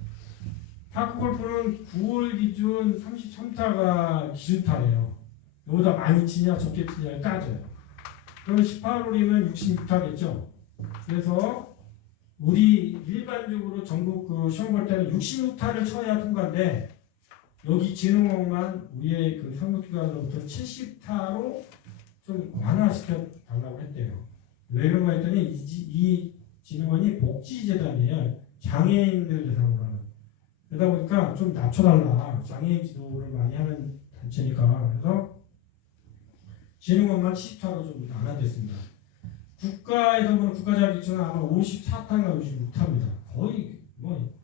파크 골프는 9월 기준 33타가 기준타예요. 이보다 많이 치냐 적게 치냐를 따져요. 그럼 18홀이면 66타겠죠. 그래서 우리 일반적으로 전국 그 시험 볼 때는 66타를 쳐야 통과인데 여기 진흥원만 우리의 그 상급기관으로부터 70타로 좀 완화시켜 달라고 했대요. 왜 그런가 했더니 이 진흥원이 복지재단이에요. 장애인들 대상으로 하는. 그러다 보니까 좀 낮춰달라. 장애인 지도를 많이 하는 단체니까. 그래서 진흥원만 70타로 좀 나눠졌습니다. 국가에서 보는 국가자격증은 아마 54타인가 56타입니다. 거의 뭐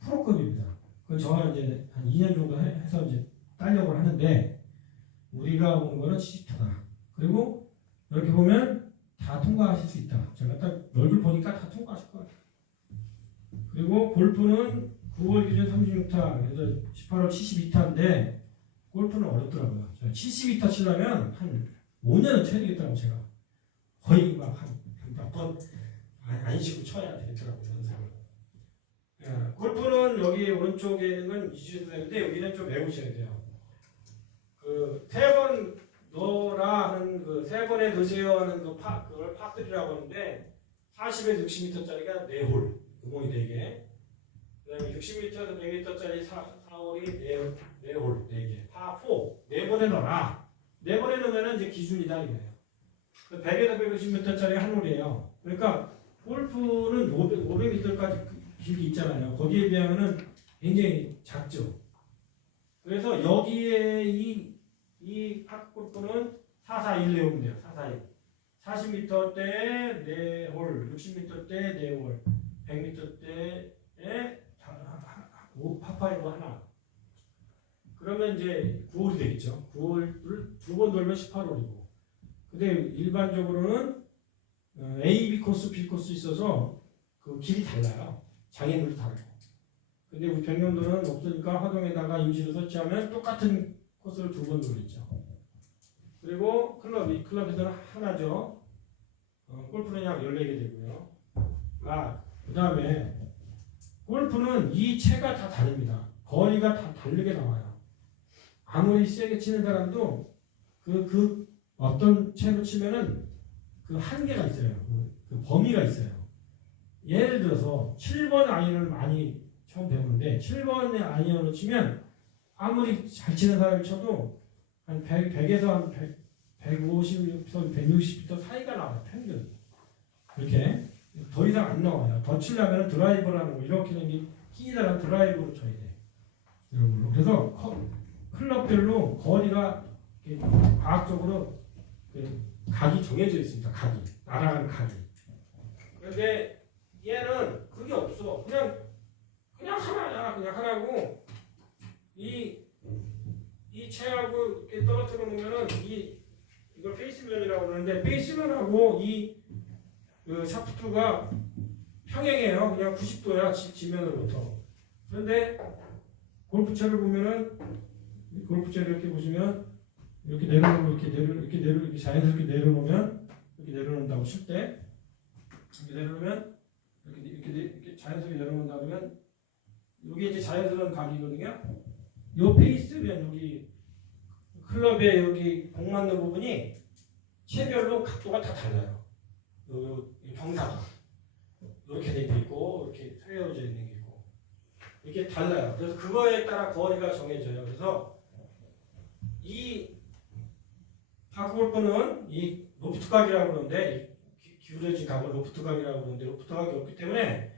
프로급입니다. 그건 저와 이제 한 2년 정도 해서 이제 따려고 하는데 우리가 보는 거는 70타다. 그리고 이렇게 보면 다 통과하실 수 있다. 제가 딱 얼굴 보니까 다 통과하실 거예요. 그리고 골프는 9월 기준 36타, 그래서 18월 72타인데 골프는 어렵더라고요. 72타 치려면 한 5년은 쳐야 되겠다고 제가 거의 막 몇 번 안 쉬고 쳐야 되겠더라고요. 연습을. 골프는 여기 오른쪽에 있는 건 잊으셔도 되는데 여기는 좀 외우셔야 돼요. 그 세 번 넣어라 하는 그 세 번에 넣으세요 하는 그걸 파3라고 하는데 40에서 60m짜리가 4홀 구멍이 4개. 그다음에 60m에서 100m짜리 4홀이 4홀 4개. 파4 4번에 넣어라. 4번에 넣으면 이제 기준이다 이거예요. 100에서 150m짜리 한 홀이에요. 그러니까 골프는 500m까지 길이 있잖아요. 거기에 비하면은 굉장히 작죠. 그래서 여기에 이 팝골프는 441 내용이 돼요. 441. 40m 때 4홀, 60m 때 4홀, 100m 때에 파5로 하나. 그러면 이제 9홀이 되겠죠. 9홀을 두 번 돌면 18홀이고. 근데 일반적으로는 A, B 코스, B 코스 있어서 그 길이 달라요. 장애물도 다르고. 근데 우리 백년도는 없으니까 화동에다가 임시로 설치하면 똑같은 코스를 두 번 돌리죠. 그리고 이 클럽에서는 하나죠. 골프는 약 14개 되고요. 그 다음에 골프는 이 채가 다 다릅니다. 거리가 다 다르게 나와요. 아무리 세게 치는 사람도 그 어떤 채로 치면은 그 한계가 있어요. 그 범위가 있어요. 예를 들어서 7번 아이언을 많이 처음 배우는데 7번의 아이언으로 치면 아무리 잘 치는 사람이 쳐도 한 100에서 한 150m, 160m 사이가 나와요. 평균. 이렇게 더 이상 안 나와요. 더 치려면 드라이버라는 거 이렇게 생긴 끼다란 드라이버로 쳐야 돼. 그래서 클럽별로 거리가 과학적으로 각이 정해져 있습니다. 각이. 날아가는 각이. 그런데 얘는 그게 없어. 그냥 하나야. 그냥 하나고 이 채하고 이렇게 떨어뜨려 놓으면은 이걸 페이스면이라고 그러는데 페이스면하고 그 샤프트가 평행해요. 그냥 90도야 지면으로부터. 그런데 골프채를 보면은 골프채를 이렇게 보시면 이렇게 내려놓고 이렇게 자연스럽게 내려놓으면 이렇게 내려놓는다고 칠 때 이렇게 내려놓으면 이렇게 자연스럽게 내려놓는다 그러면 여기 이제 자연스러운 각이거든요. 요 페이스면 여기 클럽에 여기 공 맞는 부분이 채별로 각도가 다 달라요. 요 경사가 이렇게 돼 있고 이렇게 세워져 있는 게 있고 이렇게 달라요. 그래서 그거에 따라 거리가 정해져요. 그래서 이 파크골프는 이 로프트 각이라고 그러는데 기울어진 각을 로프트 각이라고 그러는데 로프트 각이 없기 때문에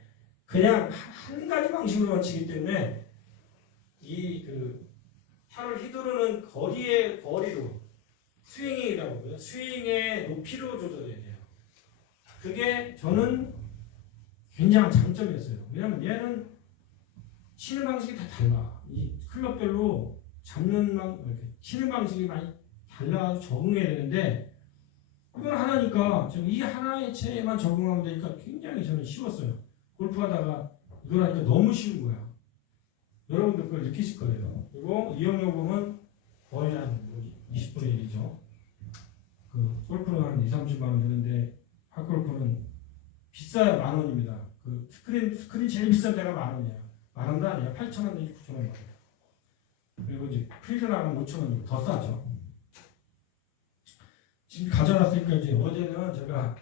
그냥 한 가지 방식으로만 치기 때문에 그 팔을 휘두르는 거리로 스윙이라고 해요. 스윙의 높이로 조절해야 돼요. 그게 저는 굉장한 장점이었어요. 왜냐하면 얘는 치는 방식이 다 달라. 이 클럽별로 치는 방식이 많이 달라서 적응해야 되는데 이건 하나니까 지금 이 하나의 채에만 적응하면 되니까 굉장히 저는 쉬웠어요. 골프하다가 이걸 하니까 너무 쉬운 거야. 여러분도 그걸 느끼실 거예요. 그리고 이용요금은 거의 한 20분의 1이죠. 그 골프는 한 2-30만 원 드는데 핫골프는 비싸야 10,000원입니다. 그 스크린 제일 비싼 데가 10,000원이에요. 10,000원도 아니에요. 8,000원 내지 9,000원. 그리고 이제 프리즈 나가면 5,000원이고 더 싸죠. 지금 가져놨으니까 이제 어제는 제가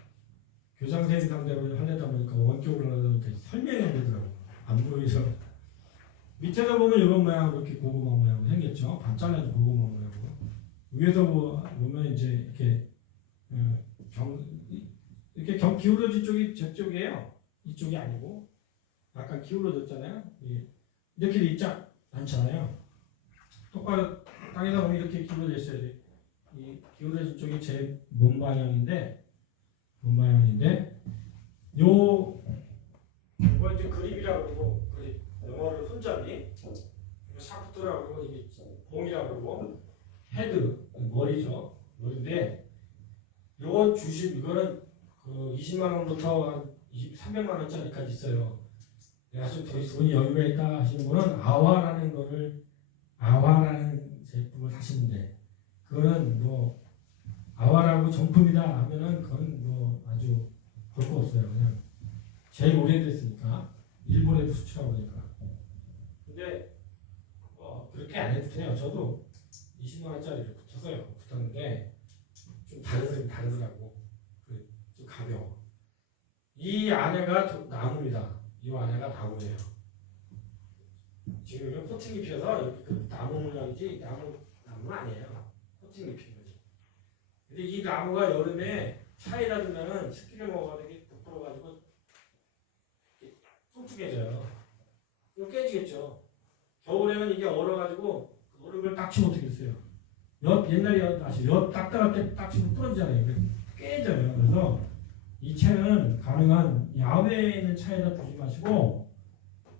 교장선생님 상대로 하려다 보니까 원격으로 하려다 보니까 설명이 안 되더라고요. 안 보이죠. 밑에서 보면 이런 모양 이렇게 고구마 모양으로 생겼죠. 반짝이는 고구마 모양으로. 위에서 보면 이제 이렇게 기울어진 쪽이 저쪽이에요. 이쪽이 아니고 약간 기울어졌잖아요. 이렇게 돼 있지 않잖아요. 똑바로 땅에다 보면 이렇게 기울어져 있어야 돼. 기울어진 쪽이 제 몸 방향인데 이거 이제 그립이라고 그러고 영어로 손잡이, 샤프트라고 그러고 이게 봉이라고 그러고 헤드 머리죠. 머리인데 요거 이거는 그 20만 원부터 한 300만 원짜리까지 있어요. 내가 좀 돈이 여유가 있다 하시는 분은 아와라는 제품을 사시면 돼. 그거는 뭐 아와라고 정품이다 하면은 그건 뭐 아주 볼 거 없어요. 그냥 제일 오래됐으니까 일본에도 수출하고 그러니까. 근데 그렇게 안 해도 돼요. 저도 20만 원짜리를 붙였는데 좀 다르더라고. 좀 가벼워. 이 안에가 나무입니다. 이 안에가 나무예요. 지금 이건 코팅 잎이어서 그 나무 모양이지 나무는 아니에요. 코팅 잎인 거지. 근데 이 나무가 여름에 차에다 두면은 습기를 먹어가지고 이렇게 부풀어가지고 뚱뚱해져요. 이거 깨지겠죠. 겨울에는 이게 얼어가지고 얼은 걸 딱 치면 어떻게 됐어요? 옛날에 엿 닦다가 때 딱 치면 부러지잖아요. 깨져요. 그래서 이 채는 가능한 야외에 있는 차에다 두지 마시고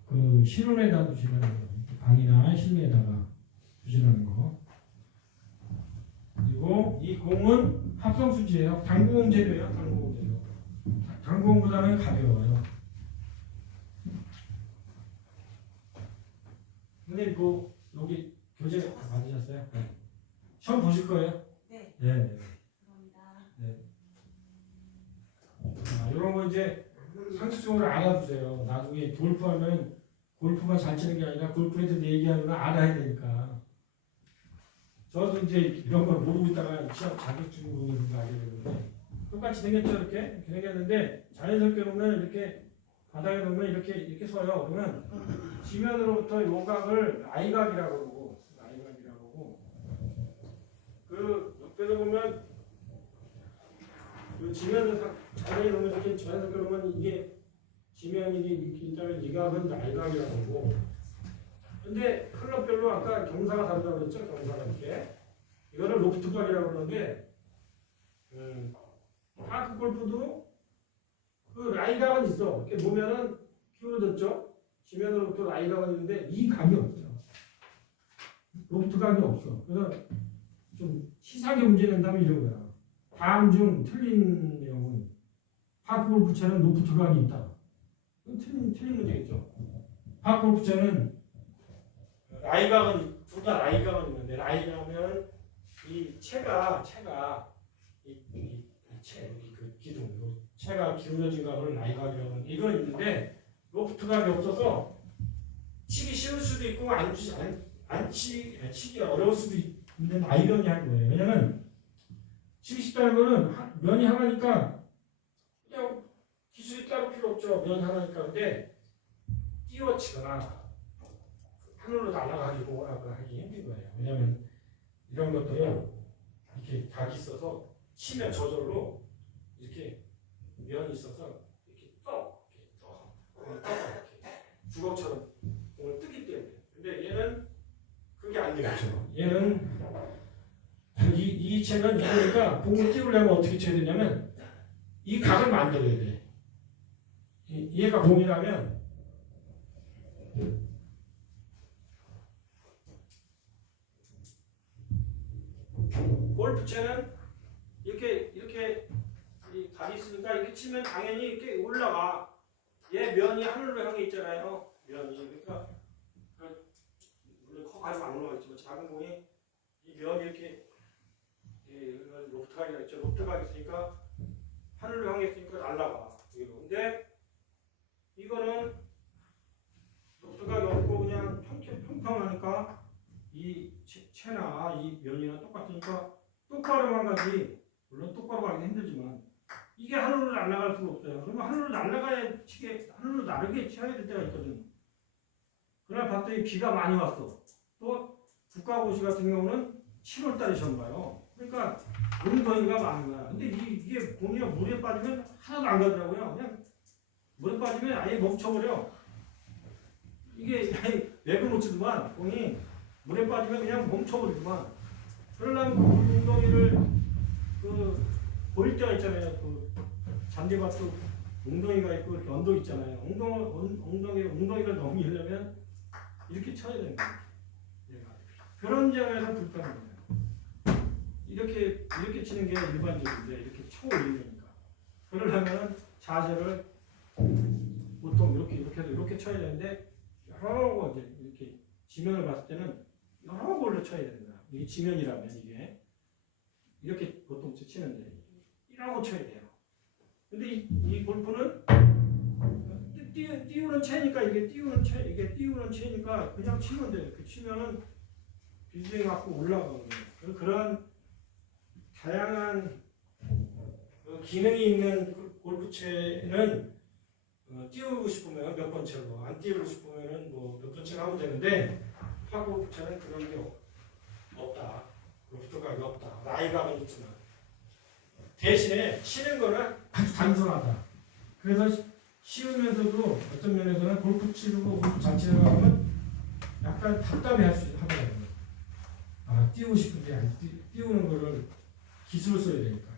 그 실온에다 두시라는 거. 방이나 실내에다가 두시라는 거. 그리고 이 공은 합성수지예요. 당구공 재료예요. 당구공 재료. 당구공보다는 가벼워요. 근데 여기 교재 다 받으셨어요? 네. 시험 보실 거예요? 네. 네. 감사합니다. 네. 이런 거 이제 상식적으로 알아두세요. 나중에 골프하면 골프만 잘 치는 게 아니라 골프에 대해서 얘기하면 알아야 되니까. 저도 이제 이런 걸 모르고 있다가 시험 자격증 보는 거 알게 되는데 똑같이 생겼죠. 이렇게 생겼는데 자연스럽게 놓으면 이렇게 바닥에 놓으면 이렇게 서요. 그러면 지면으로부터 요각을 아이각이라고 그러고 그 옆에서 보면 그 지면에서 자리에 놓으면 이렇게 자연스럽게 놓으면 이게 지면이 이렇게 있다면 이 각은 아이각이라고 그러고 근데 클럽별로 아까 경사가 다르다고 그랬죠? 경사가 이렇게 이거는 로프트각이라고 그러는데 파크 골프도 그 라이각은 있어. 이렇게 놓으면은 기울어졌죠? 지면으로부터 라이각은 있는데 이 각이 없어요. 로프트각이 없어. 그래서 좀 시사게 문제 낸다면 이런 거야. 다음 중 틀린 내용은 파크 골프채는 로프트각이 있다. 틀린 문제겠죠. 파크 골프채는 라이각은 둘 다 라이각은 있는데 라이각은 이 채가 그 기둥 채가 기울어진 각을 라이각이라고 하는데 이건 있는데 로프트각이 없어서 치기 쉬울 수도 있고 치기 어려울 수도 있는 아이러니한 거예요. 왜냐면 치기 쉽다는 거는 면이 하나니까 그냥 기술이 따로 필요 없죠. 면이 하나니까. 근데 띄워치거나 하늘로 날아가기고 하기 힘든 거예요. 왜냐면 이런 것들은 이렇게 각이 있어서 치면 저절로 이렇게 면이 있어서 이렇게 주걱처럼 공을 뜨기 때문에. 근데 얘는 그게 안 되겠죠. 얘는 이 채는 이거니까 공을 띄우려면 어떻게 쳐야 되냐면 이 각을 만들어야 돼. 얘가 공이라면 골프채는 이렇게 이 각이 있으니까 이렇게 치면 당연히 이렇게 올라가. 얘 면이 하늘로 향해 있잖아요. 면이 그러니까 물론 커가지고 안 올라가겠지만 작은 공이 이 면이 이렇게 로프트각이라 했죠. 로프트각이 있으니까 하늘로 향해 있으니까 날라가. 근데 이거는 로프트각이 없고 그냥 평평하니까 이 채나 이 면이나 똑같으니까 똑바로만 가지. 물론 똑바로 가기 힘들지만 이게 하늘로 날아갈 수가 없어요. 그러면 하늘로 하늘로 나르게 쳐야 될 때가 있거든. 그날 봤더니 비가 많이 왔어. 또 국가고시 같은 경우는 7월달에 시험 봐요. 그러니까 웅덩이가 많은 거야. 근데 이게 공이 물에 빠지면 하나도 안 가더라고요. 그냥 물에 빠지면 아예 멈춰버려. 이게 맥을 못 치더만 공이 물에 빠지면 그냥 멈춰버리더만. 그러려면 그 웅덩이를 그 보일 때가 있잖아요. 그 잔디밭도 웅덩이가 있고 이렇게 언덕 있잖아요. 웅덩이를 넘기려면 이렇게 쳐야 되는 거예요. 그런 점에서 불편한 거예요. 이렇게 치는 게 일반적인데 이렇게 쳐 올리니까. 그러려면 자세를 보통 이렇게 해서 이렇게 쳐야 되는데 여러 번 이제 이렇게 지면을 봤을 때는 여러 걸로 쳐야 되는 거야. 이게 지면이라면 이게 이렇게 보통 치는데 이러고 쳐야 돼요. 근데 이 골프는 띄우는 채니까 이게 띄우는 채니까 그냥 치면 돼. 이렇게 치면은 비스윙 갖고 올라가는 거예요. 그런 다양한 기능이 있는 골프채는 띄우고 싶으면 몇 번째로, 안 띄우고 싶으면 뭐 몇 번째로 하면 되는데 파골프채는 그런 게 없다. 로프트각이 없다. 라이각은 있지만 대신에 치는 거는 아주 단순하다. 그래서 쉬우면서도 어떤 면에서는 골프 치고 골프 잘 치는 거 하면 약간 답답해할 수 하더라고요. 아, 띄우고 싶은데 안 띄우는 거를 기술을 써야 되니까.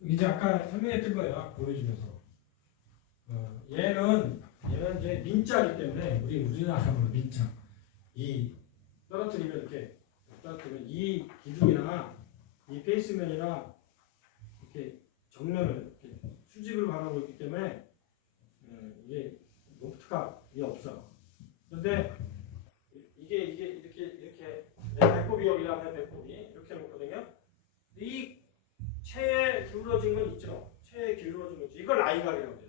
이제 아까 설명했던 거예요. 보여주면서. 얘는 이제 민자이기 때문에 우리나라로 민자. 이 떨어뜨리면 이렇게 떨어뜨리면 이 기둥이나 이 페이스면이나 이렇게 정면을 이렇게 수직으로 바라보고 있기 때문에 이게 로프트가 이게 없어. 그런데 이게 이렇게 내 배꼽이 여기라면 배꼽이 이렇게 놓거든요. 이 체에 기울어진 건 있죠. 체에 기울어진 거죠. 이걸 라이각이라고 해요.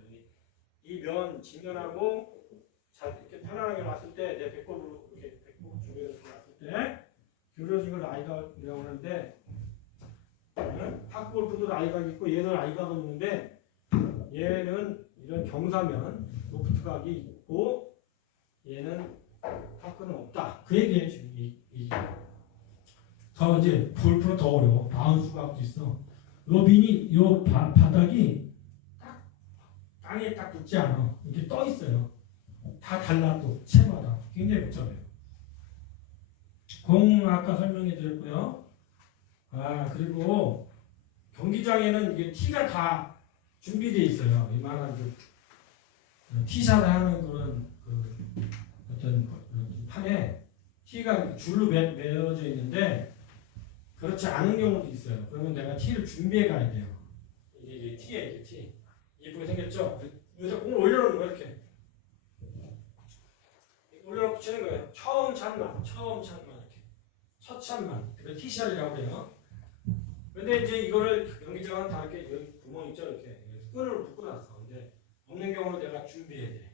이 면 지면하고 이렇게 편안하게 놨을 때 내 배꼽으로 이렇게 배꼽 주변으로 놨을 때 기울어진 걸 라이각이라고 하는데 탁골프도 라이각이 있고 얘는 라이각은 있는데 얘는 이런 경사면 로프트각이 있고 얘는 탁구는 없다. 그 얘기예요 지금 더 이제 골프는 더 어려워. 바운스각도 있어. 요 바닥이 딱 땅에 딱 붙지 않아. 이렇게 떠 있어요. 다 달라 또 채마다 굉장히 복잡해요. 공 아까 설명해 드렸고요. 그리고 경기장에는 이게 티가 다 준비되어 있어요. 이만한 티샷을 하는 그런 어떤 판에 티가 줄로 매어져 있는데 그렇지 않은 경우도 있어요. 그러면 내가 티를 준비해 가야 돼요. 이게 티에 이게 티. 예쁘게 생겼죠? 여기서 공을 올려놓는 거야 이렇게. 올려놓고 치는 거예요. 처음 찬만 이렇게. 첫 찬만. 그걸 티샷이라고 해요. 근데 이제 이거를 경기장은 다 이렇게 여기 구멍 있죠 이렇게 끈으로 묶어놨어. 근데 없는 경우는 내가 준비해야 돼.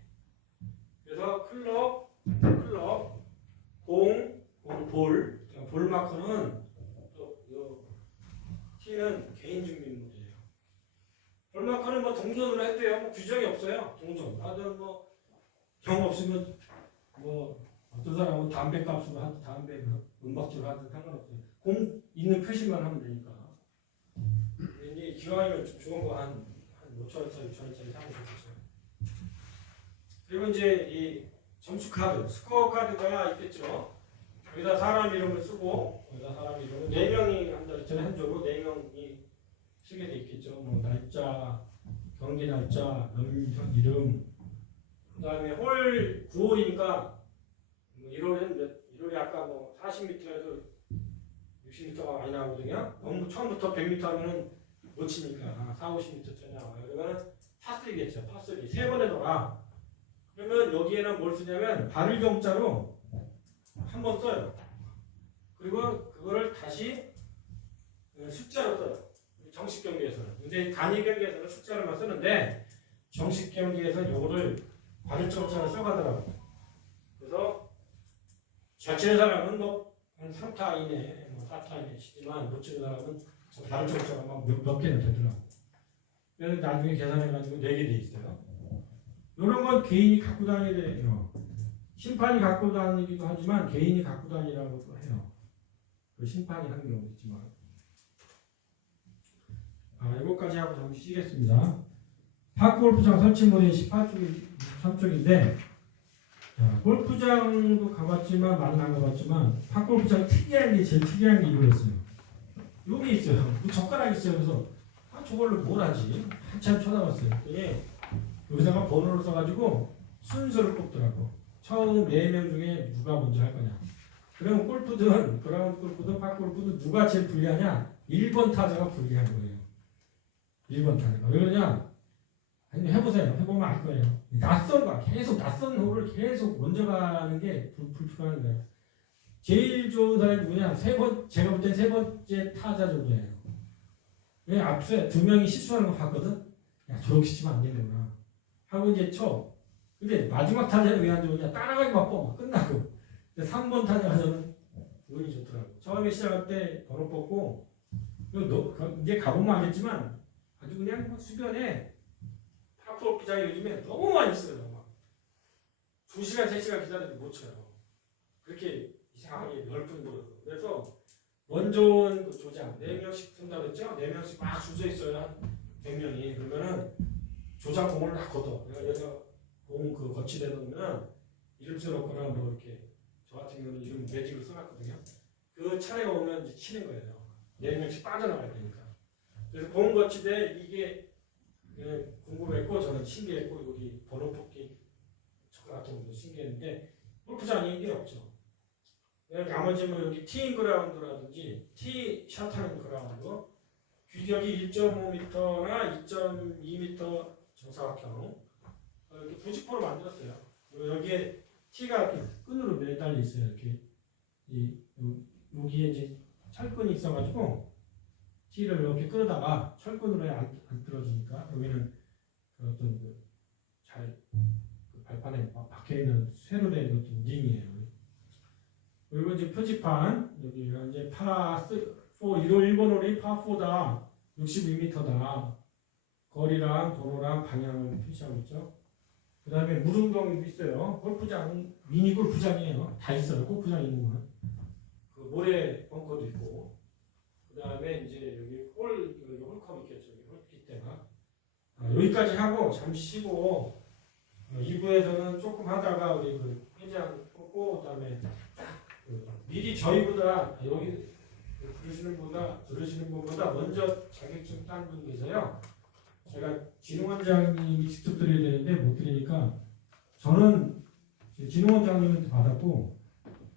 그래서 클럽, 볼 마커는 또 티는 개인 준비물이에요. 볼 마커는 뭐 동전으로 해도 돼요. 뭐 규정이 없어요. 동전. 뭐 경 없으면 뭐 어떤 사람은 담배 값으로 하든 담배 은박지로 하든 상관없어요. 공 있는 표시만 하면 되니까. 이제 기왕이면 좀 좋은 거 한 5,000원짜리, 6,000원짜리 사면 좋겠죠. 그리고 이제 이 점수 카드, 스코어 카드가 있겠죠. 여기다 사람 이름을 쓰고, 여기다 사람 이름을 4명이 한다 했잖아요. 한 조로 4명이 쓰게 돼 있겠죠. 뭐 날짜, 경기 날짜, 이름, 그 다음에 홀 9홀이니까 1홀이 아까 뭐 40m에서 60m가 많이 나오거든요. 너무 처음부터 100m 하면은 못 치니까 40, 50m짜리 나와요. 그러면 파3겠죠. 파3. 3번에 넣어라. 그러면 여기에는 뭘 쓰냐면 발을 경자로 한 번 써요. 그리고 그거를 다시 숫자로 써요. 정식 경기에서는. 근데 단위 경기에서는 숫자로만 쓰는데 정식 경기에서 이거를 발을 정자로 써가더라고요. 그래서 잘 치는 사람은 뭐 한 3타 이내, 4타 이내 치지만 못 치는 사람은 발을 정자가 막 몇 개는 되더라고요. 그래서 나중에 계산해가지고 4개 돼 있어요. 이런 건 개인이 갖고 다녀야 돼요. 심판이 갖고 다니기도 하지만 개인이 갖고 다니라고도 해요. 그 심판이 하는 경우도 있지만. 이거까지 하고 잠시 쉬겠습니다. 파크골프장 설치물이 18쪽이 23쪽인데 골프장도 가봤지만 많이 안 가봤지만 파크골프장 특이한 게 제일 특이한 게 이거였어요. 여기 있어요. 젓가락 있어요. 그래서 저걸로 뭘 하지? 한참 쳐다봤어요. 그랬더니 여기다가 번호를 써가지고 순서를 뽑더라고. 처음 4명 중에 누가 먼저 할 거냐. 그러면 골프든 그라운드 골프든 팝골프든 누가 제일 불리하냐? 1번 타자가 불리한 거예요. 1번 타자가. 왜 그러냐? 아니 해보세요. 해보면 알 거예요. 낯선 거 계속 낯선 홀을 계속 먼저 가는 게 불편한 거예요. 제일 좋은 사람이 누구냐? 제가 볼 땐 3번째 타자 정도예요. 왜 앞에 2명이 실수하는 거 봤거든? 야, 저렇게 치면 안 되는구나. 하고 이제 쳐. 근데 마지막 타자는 왜 안 좋으냐? 따라가기 바빠. 막 끝나고. 근데 3번 타자가 저는 운이 좋더라고. 처음에 시작할 때 번호 뽑고, 이제 가보면 알겠지만, 아주 그냥 주변에 파크골프장이 요즘에 너무 많이 있어요. 막 2시간, 3시간 기다려도 못 쳐요. 그렇게 이상하게 넓은 곳에서. 그래서 먼저 온 그 조장 4명씩 쓴다고 했죠? 4명씩 막 줄 서 있어요. 한 100명이. 그러면은 조장 공을 다 걷어. 그래서 공 그 거치대 놓으면 이름 써놓거나 뭐 이렇게 저 같은 경우는 이름 매직을 써놨거든요. 그 차례가 오면 이제 치는 거예요. 4명씩 빠져나가야 되니까. 그래서 공 거치대 이게 궁금했고 저는 신기했고 여기 번호 뽑기 저 같은 것도 신기했는데 골프장이 이게 없죠. 나머지 뭐 여기 티잉 그라운드라든지 티샷 하는 그라운드 규격이 1.5m나 2.2m 정사각형 이렇게 부직포로 만들었어요. 여기에 티가 이렇게 끈으로 매달려 있어요. 이렇게 여기에 이제 철끈이 있어가지고 티를 이렇게 끌다가 철끈으로 안 떨어지니까 여기는 그 어떤 그 발판에 박혀 있는 쇠로 된 어떤 링이에요. 그리고 이제 표지판 여기가 이제 파4 1번 홀이 파4다 62m다 거리랑 번호랑 방향을 표시하고 있죠. 그 다음에 무릉경도 있어요. 골프장 미니 골프장이에요. 다 있어요. 골프장 있는 거는 그 모래 벙커도 있고 그 다음에 이제 여기 홀컵 있겠죠. 홀깃대가 여기까지 하고 잠시 쉬고 2부에서는 조금 하다가 우리 그 회장 뽑고 그 다음에 미리 저희보다 여기 들으시는 분보다 먼저 자격증 딴 분 계세요. 제가 진흥원장님이 직접 드려야 되는데 못 드리니까 저는 진흥원장님한테 받았고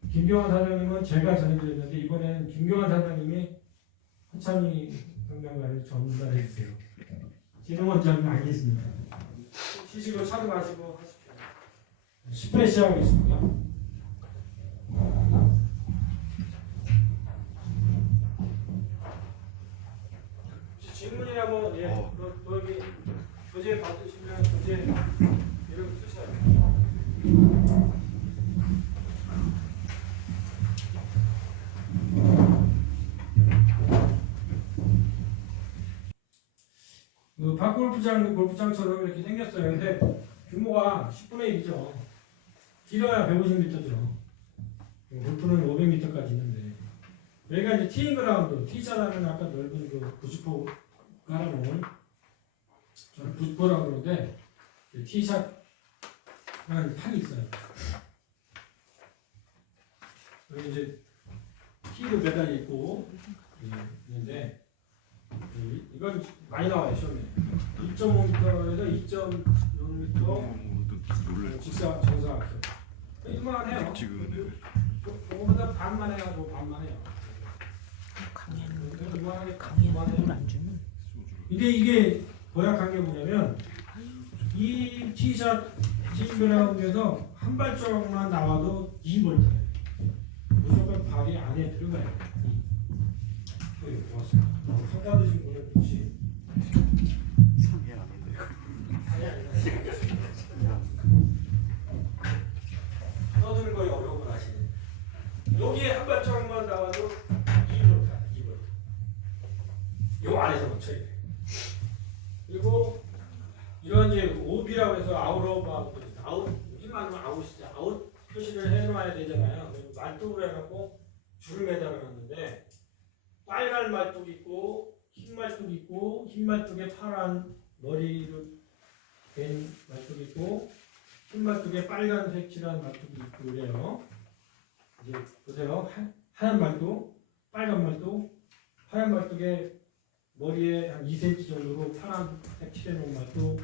김경환 사장님은 제가 전해드렸는데 이번에는 김경환 사장님이 한창희 경장관을 전달해 주세요. 진흥원장님 알겠습니다. 시식으로 차도 마시고 하십시오. 10회 시작하겠습니다. 질문이나 뭐 또 여기 교재 받으시면 교재 이름 쓰셔야 돼요. 그 박골프장 골프장처럼 이렇게 생겼어요. 근데 규모가 10분의 1이죠. 길어야 150m죠. 골프는 500m까지 있는데 여기가 이제 티잉 그라운드, 티샷하면 아까 넓은 그 90호 깔아놓은 저는 90호라고 그러는데 티샷 하는 판이 있어요. 여기 이제 티도 매달려 있고 있는데 이건 많이 나와요 시험에. 1.5m에서 2.0m 직사 정사각형. 이만해요. 조금보다 반만 해가지고 반만 해요. 강의는 물안 주면. 이게 도약한 게 뭐냐면 이 티샷 팀그라운드에서 한 발짝만 나와도 2볼 타요. 무조건 발이 안에 들어가요. 고맙습니다. 상 받으신 분은 혹시 상이 아닌데. 상이 아니라 떠드는 거에 어려움을 하시네. 여기에 한 발짝만 나와도 2볼 타요. 2볼. 요 안에서 멈춰야 돼. 그리고 이런 이제 오비라고 해서 아웃 여기만 아웃이죠. 아웃 표시를 해놔야 되잖아요. 말뚝으로 해갖고 줄을 매달아놨는데 빨간 말뚝 있고 흰 말뚝 있고 흰 말뚝에 파란 머리로 된 말뚝 있고 흰 말뚝에 빨간색 칠한 말뚝이 있고 그래요. 이제 보세요. 하얀 말뚝, 빨간 말뚝, 하얀 말뚝에 머리에 한 2cm 정도로 파란색 칠해놓은 말뚝,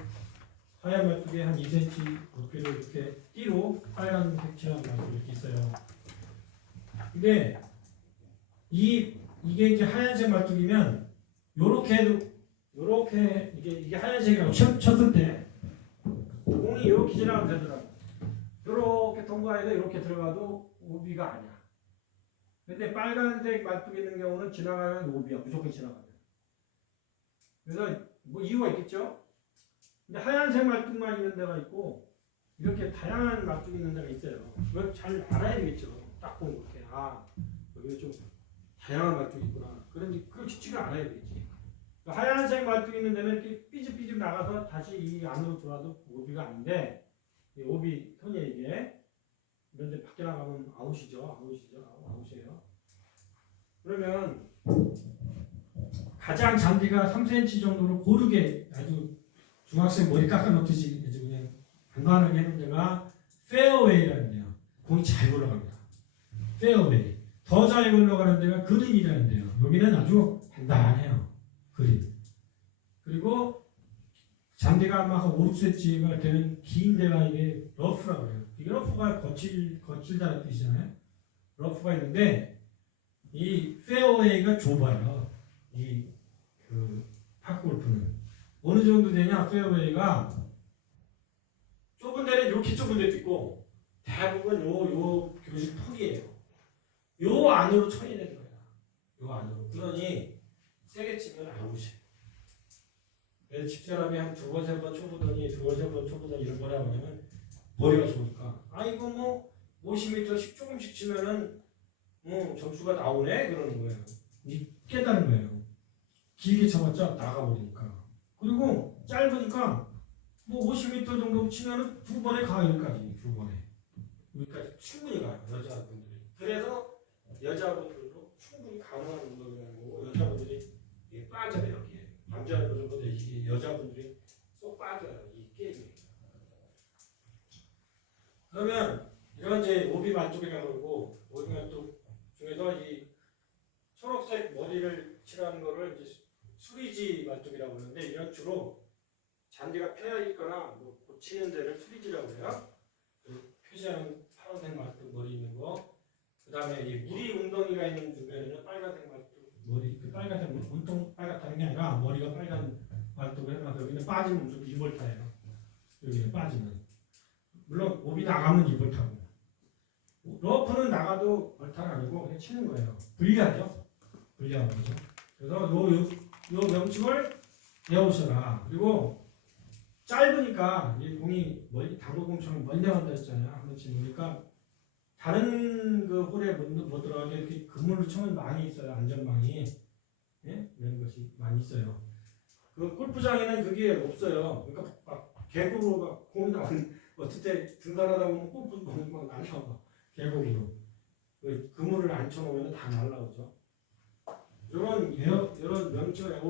하얀 말뚝에 한 2cm 높이로 이렇게 띠로 빨간색 칠한 말뚝 이렇게 있어요. 근데 이게 이제 하얀색 말뚝이면 요렇게 이게 하얀색이라고 쳤을 때 공이 이렇게 지나가면 되더라고. 요렇게 통과해서 이렇게 들어가도 오비가 아니야. 근데 빨간색 말뚝이 있는 경우는 지나가면 오비야. 무조건 지나가면. 그래서 뭐 이유가 있겠죠? 근데 하얀색 말뚝만 있는 데가 있고 이렇게 다양한 말뚝이 있는 데가 있어요. 그걸 잘 알아야 되겠죠. 딱 보면 이렇게 여기 좀 다양한 말뚝이 있구나. 그걸 직지가 알아야 되겠지. 하얀색 말뚝이 있는 데는 이렇게 삐집삐집 나가서 다시 이 안으로 들어와도 오비가 아닌데 이 오비 손이에요 이게. 그런데 밖에 나가면 아웃이죠. 아웃이에요. 그러면 가장 잔디가 3cm 정도로 고르게 아주 중학생 머리 깎아놓듯이 아주 그냥 간단하게 해놓은 데가 페어웨이라는 데요. 공이 잘 굴러갑니다. 페어웨이. 더 잘 굴러가는 데가 그린이라는 데요. 여기는 아주 단단해요. 그린. 그리고 잔디가 아마 한 5, 6cm가 되는 긴 데가 이게 러프라고 해요. 이게 러프가 거칠다는 뜻이잖아요. 러프가 있는데 이 페어웨이가 좁아요. 그 파크골프는 어느 정도 되냐? 페어웨이가 좁은 데는 이렇게 좁은 데도 있고 대부분 요 교실 폭이에요. 요 안으로 쳐야 되는 거야. 요 안으로. 그러니 세게 치면 아웃이에요. 그래서 집사람이 한 2번, 3번 쳐보더니 2번, 3번 쳐보더니 이런 거라 하냐면 머리가 좋으니까 이거 뭐 50m씩 조금씩 치면은 점수가 나오네 그러는 거예요. 깨달은 거예요. 길게 쳐봤자 나가버리니까. 그리고 짧으니까 뭐 50m 정도 치면은 2번에 가 여기까지 2번에 여기까지 충분히 가요 여자분들이. 그래서 여자분들도 충분히 가능한 운동이라고 여자분들이 빠져요 여기에. 남자분들보다 이게 여자분들이 쏙 빠져요 이 게임에. 그러면 이런 이제 오비 만족이라고 그러고 오비 만족 중에서 이 초록색 머리를 칠하는 거를 이제 수리지 만족이라고 하는데 이런 주로 잔디가 패여 있거나 뭐 고치는 데를 수리지라고 해요. 그 표시하는 파란색 말뚝 머리 있는 거. 그 다음에 이 무리 웅덩이가 있는 주변에는 빨간색 말뚝 머리 그 빨간색 온통 빨갛다는 게 아니라 머리가 빨간 말뚝을 해놔서 여기는 빠지면 무슨 이볼타예요. 여기는 빠지면 물론 오비 나가면 이볼타고 러프는 나가도 벌타가 아니고 그냥 치는 거예요. 불리하죠. 불리한 거죠. 그래서 요 명칭을 외우셔라. 그리고 짧으니까 이 공이 당구공처럼 멀리 나간다 했잖아요. 한번 치니까 다른 그 홀에 못 들어가게 이렇게 그물로 쳐는 망이 있어요. 안전망이. 예? 이런 것이 많이 있어요. 그 골프장에는 그게 없어요. 그러니까 막 계곡으로 막 공이 나오는 어떨 때 등산하다 보면 골프공이 막 날라와. 계곡으로. 그 그물을 안 쳐놓으면 다 날라오죠. 이런 명칭을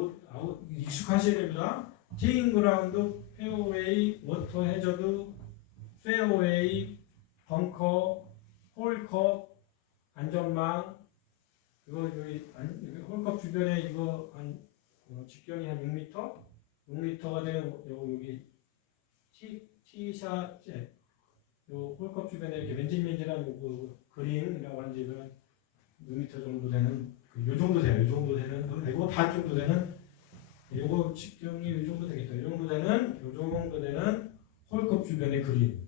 익숙하셔야 됩니다. 티잉 그라운드, 페어웨이, 워터 해저드, 페어웨이, 벙커, 홀컵, 안전망. 이거 여기 홀컵 주변에 이거 한 직경이 한 6m, 6m가 되는 여기 티샷 셋. 요 홀컵 주변에 이렇게 맨질맨질한 그 그린이라고 하는 집은 6m 정도 되는 요 정도 돼요. 요 정도 되는 그리고 반 정도 되는 요거 직경이 요 정도 되겠다. 요 정도 되는 홀컵 주변의 그린.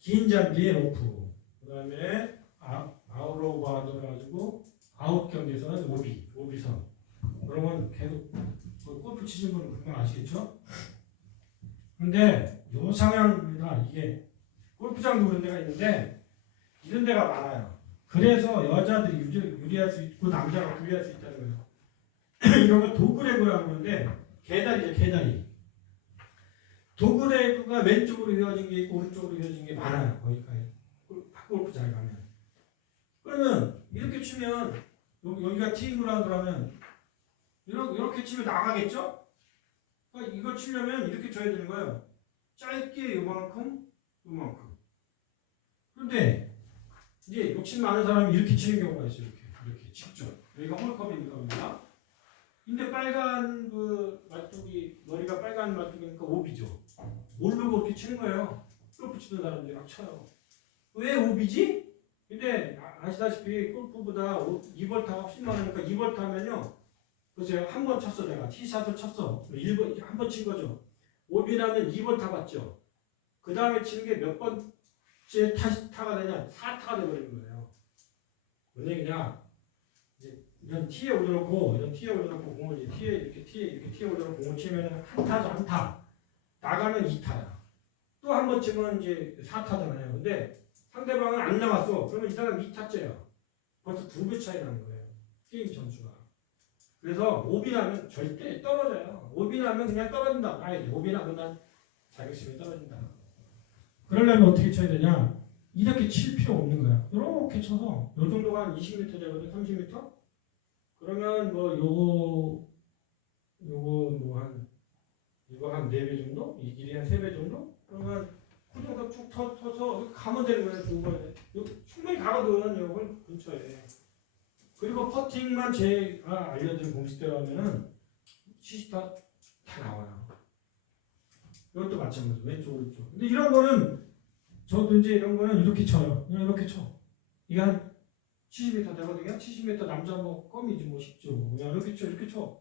긴 잔디의 로프. 그다음에 아웃로바도 가지고 아웃 경계선은 오비선. 그러면 계속 골프 치신 분은 금방 아시겠죠? 근데 요 상황입니다. 이게 골프장도 그런 데가 있는데 이런 데가 많아요. 그래서 여자들이 유리할 수 있고 남자가 불리할 수 있다는 거예요. 이런 걸 도그레그라고 하는데 개다리죠. 개다리. 도그레그가 왼쪽으로 휘어진 게 있고 오른쪽으로 휘어진 게 많아요. 거기까지. 골프장에 가면. 그러면 이렇게 치면 여기가 티잉그라운드라면 이렇게 치면 나가겠죠? 그러니까 이거 치려면 이렇게 쳐야 되는 거예요. 짧게 요만큼. 그런데 이제 욕심 많은 사람이 이렇게 치는 경우가 있어요. 이렇게 직접. 여기가 홀컵이니까 여기가. 근데 빨간 그 말뚝이 머리가 빨간 말뚝이니까 오비죠. 모르고 이렇게 치는 거예요. 골프 치는 사람들이 막 쳐요. 왜 오비지? 근데 아시다시피 골프보다 2벌타 훨씬 많으니까 2벌타 하면요. 보세요. 한 번 쳤어 내가. 티샷을 쳤어. 1번 한 번 친 거죠. 오비라면 2벌타 받죠. 그 다음에 치는 게 몇 번째 타가 되냐? 4타가 돼버리는 거예요. 왜 그냥 이런 티에 올려놓고 공을 티에 올려놓고 공을 치면 한 타죠. 한 타. 나가면 2타야. 또 한 번 치면 이제 4타잖아요. 근데 상대방은 안 나갔어. 그러면 이 사람 2타째야. 벌써 2배 차이 나는 거예요. 게임 점수가. 그래서 오비라면 절대 떨어져요. 오비라면 그냥 떨어진다. 아예 오비라면 난 자격심이 떨어진다. 그러려면 어떻게 쳐야 되냐? 이렇게 칠 필요 없는 거야. 이렇게 쳐서 요 정도가 한 20m 되거든. 30m? 그러면 뭐 이거 한 4배 정도? 이 길이 한 3배 정도? 그러면 그 정도 쭉 터서 가면 되는 거예요. 두 번에. 충분히 가거든. 이걸 근처에. 그리고 퍼팅만 제가 알려드린 공식대로 하면은 70타 다 나와요. 이것도 마찬가지로 왼쪽 오른쪽. 근데 이런 거는 저도 이제 이런 거는 이렇게 쳐요. 그냥 이렇게 쳐. 이게 한 70m 되거든요. 70m 남자 뭐 껌이지 뭐 쉽죠. 그냥 이렇게 쳐 이렇게 쳐.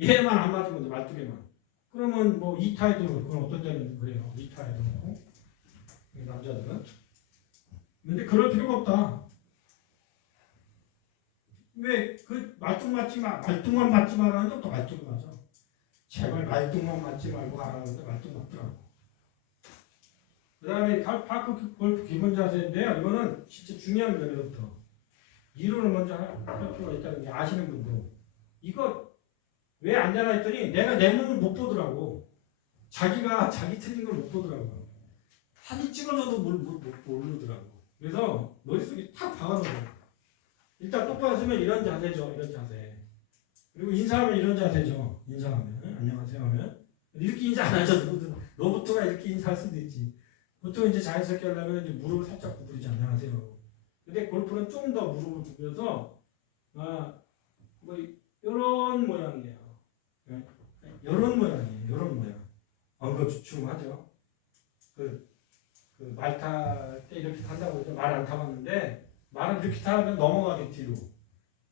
얘만 안 맞으면 돼. 말뚝에만. 그러면 뭐 2타에도 그건 어떤 데는 그래요. 2타에도 그렇고 남자들은. 근데 그럴 필요가 없다. 왜 그 말뚝만 맞지 말라는데 또 말뚝이 맞아. 제발 말뚝만 맞지 말고 가라는데 말뚝 맞더라고. 그 다음에 파크 골프 기본 자세인데요. 이거는 진짜 중요합니다. 여기부터. 이론을 먼저 할 필요가 있다는 게 아시는 분도. 이거 왜 안 되나 했더니 내가 내 몸을 못 보더라고. 자기가 자기 틀린 걸 못 보더라고. 사진 찍어줘도 모르더라고. 그래서 머릿속에 탁 박아놓은 일단 똑바로 서면 이런 자세죠. 이런 자세. 그리고 인사하면 이런 자세죠. 인사하면. 안녕하세요 하면. 이렇게 인사 안 하죠. 누구든. 너부터가 이렇게 인사할 수도 있지. 보통 이제 자연스럽게 하려면 이제 무릎을 살짝 구부리지 안녕하세요. 근데 골프는 좀 더 무릎을 구부려서 뭐 이런 모양이에요. 이런 모양이에요. 이런 모양. 엉거주춤하죠. 그 말 탈 때 이렇게 탄다고 그러죠. 말 안 타봤는데 말은 이렇게 타면 넘어가게 뒤로.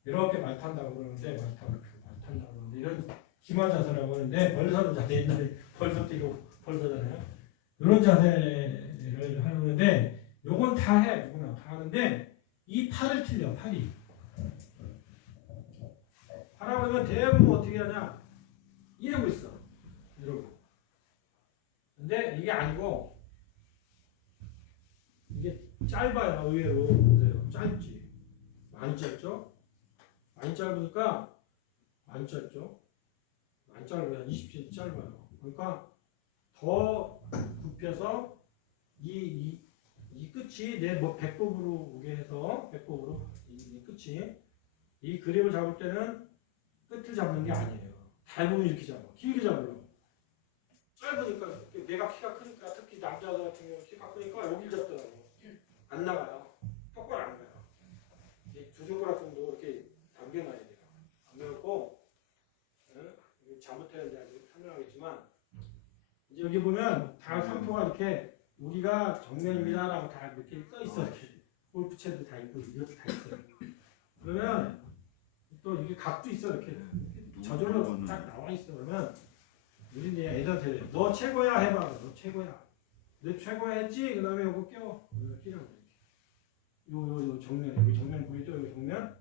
이렇게 말 탄다고 그러는데 말 탄다고 그러는데 이런 기마 자세라고 하는데 벌서는 자세 옛날에 벌서 뛰고 벌서잖아요. 이런 자세를 하는데 요건 다 해. 누구나 다 하는데 이 팔을 틀려. 팔이. 하라고 하면 대부분 어떻게 하냐. 이러고 있어. 이러고. 근데 이게 아니고 이게 짧아요. 의외로. 보세요. 짧지. 많이 짧죠? 많이 짧으니까 많이 짧죠? 많이 짧아요. 20cm 짧아요. 그러니까 더 굽혀서 이 끝이 내 뭐 배꼽으로 오게 해서 배꼽으로 이 끝이 이 그립을 잡을 때는 끝을 잡는 게 아니에요. 대부분 이렇게 잡아. 길게 잡으려고. 짧으니까 내가 키가 크니까 특히 남자들 같은 경우 키가 크니까 여기를 잡더라고. 안 나가요. 똑바로 안 가요. 두 손가락 정도 이렇게 당겨놔야 돼요. 당겨놓고 잘못되는지 아직 설명하겠지만 이제 여기 보면 다 상표가 이렇게 우리가 정면입니다라고 다 이렇게 써 있어. 이렇게 골프채도 다 있고 이것도 다 있어요. 그러면 또 이게 각도 있어. 이렇게 저절로 딱 나와 있어. 그러면 우리 이제 애들한테 너 최고야 해봐. 너 최고야. 너 최고야 했지? 그 다음에 요거 껴. 이거 끼라고 이렇게. 요 정면 여기 정면 보이죠? 여기 정면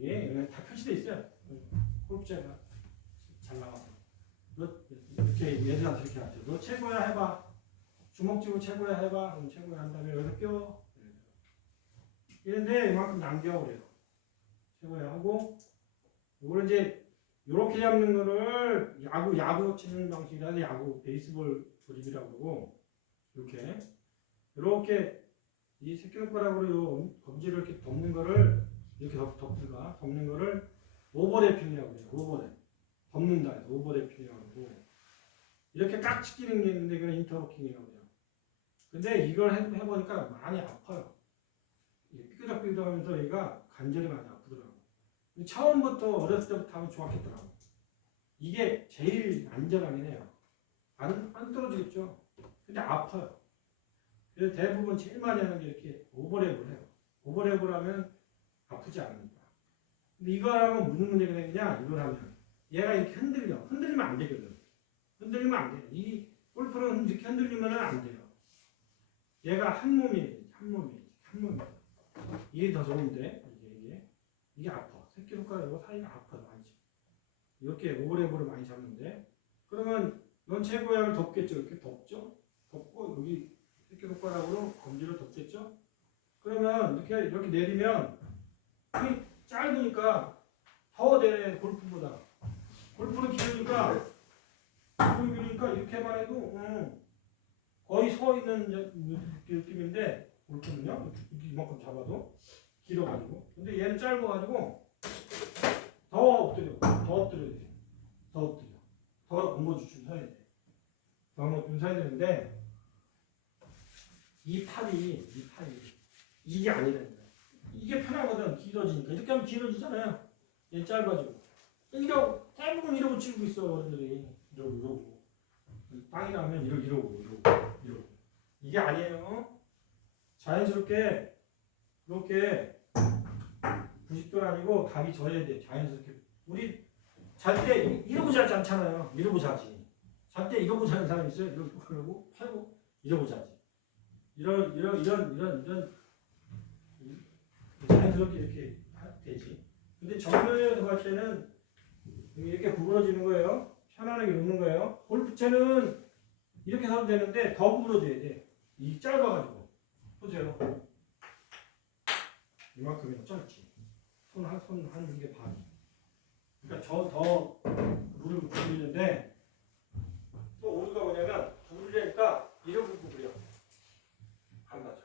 여기 다 표시돼 있어요. 골프채가 잘 나와. 너 이렇게 애들한테 이렇게 하죠. 너 최고야 해봐. 주먹 쥐고 최고야 해봐. 그럼 최고야 한 다음에 여기서 껴. 이런데 이만큼 남겨 그래요. 최고야 하고 이걸 이제 이렇게 잡는 거를 야구 치는 방식이라 야구 베이스볼 그립이라고 그러고 이렇게 이 새끼손가락으로 검지를 이렇게 덮는 거를 이렇게 덮는 거를 오버래핑이라고 해요. 오버랩 덮는다 해서 오버래핑이라고 하고 이렇게 깍지 끼는 게 있는데 그건 인터로킹이라고 해요. 근데 이걸 해보니까 많이 아파요. 삐그덕삐그덕하면서 얘가 관절이 많이 아프더라고. 처음부터 어렸을 때부터 하면 좋았겠더라고. 이게 제일 안전하긴 해요. 안 떨어지겠죠. 근데 아파요. 그래서 대부분 제일 많이 하는 게 이렇게 오버랩을 해요. 오버랩을 하면 아프지 않습니다. 근데 이거하고 무슨 문제가 생기냐? 이걸 하면 얘가 이렇게 흔들리면 안 되거든. 흔들리면 안 돼요. 이 골프는 이렇게 흔들리면 안 돼요. 얘가 한 몸이에요. 이게 더 좋은데 이게 아파. 새끼손가락하고 사이가 아파요. 많이. 이렇게 오버랩으로 많이 잡는데 그러면 넌 최고양을 덮겠죠. 이렇게 덮죠. 덮고 여기 새끼손가락으로 검지를 덮겠죠. 그러면 이렇게 내리면 힘이 짧으니까 더 내 골프보다. 골프는 길으니까 이렇게만 해도 거의 서 있는 느낌인데 골프는요 이만큼 잡아도 길어가지고. 근데 얘는 짧아가지고 더 엎드려야 돼. 더 엉거주춤 서야 돼. 더 엉거주춤 서야 되는데 이 팔이 이게 아니라니까. 이게 편하거든. 길어지니까. 이렇게 하면 길어지잖아요. 얘 짧아지고. 대부분 이러고 치고 있어 어른들이. 이러고. 땅이 나면 이러고. 이게 아니에요. 자연스럽게 이렇게 90도 아니고 각이 져야 돼. 자연스럽게. 우리 잘 때 이러고 자지 않잖아요. 이러고 자지. 잘 때 이러고 자는 사람 있어요? 이러고 하고 팔고 이러고 자지. 이런 자연스럽게 이렇게 되지. 근데 정면에서 갈 때는 이렇게 구부러지는 거예요. 편안하게 놓는 거예요. 골프채는 이렇게 서도 되는데 더 구부러져야 돼. 이 짧아가지고. 보세요. 이만큼이나 짧지. 손 한 개 반. 그러니까 더 룰을 구부리는데 또 오류가 뭐냐면 구부리려니까 이렇게 구부려. 안 맞아.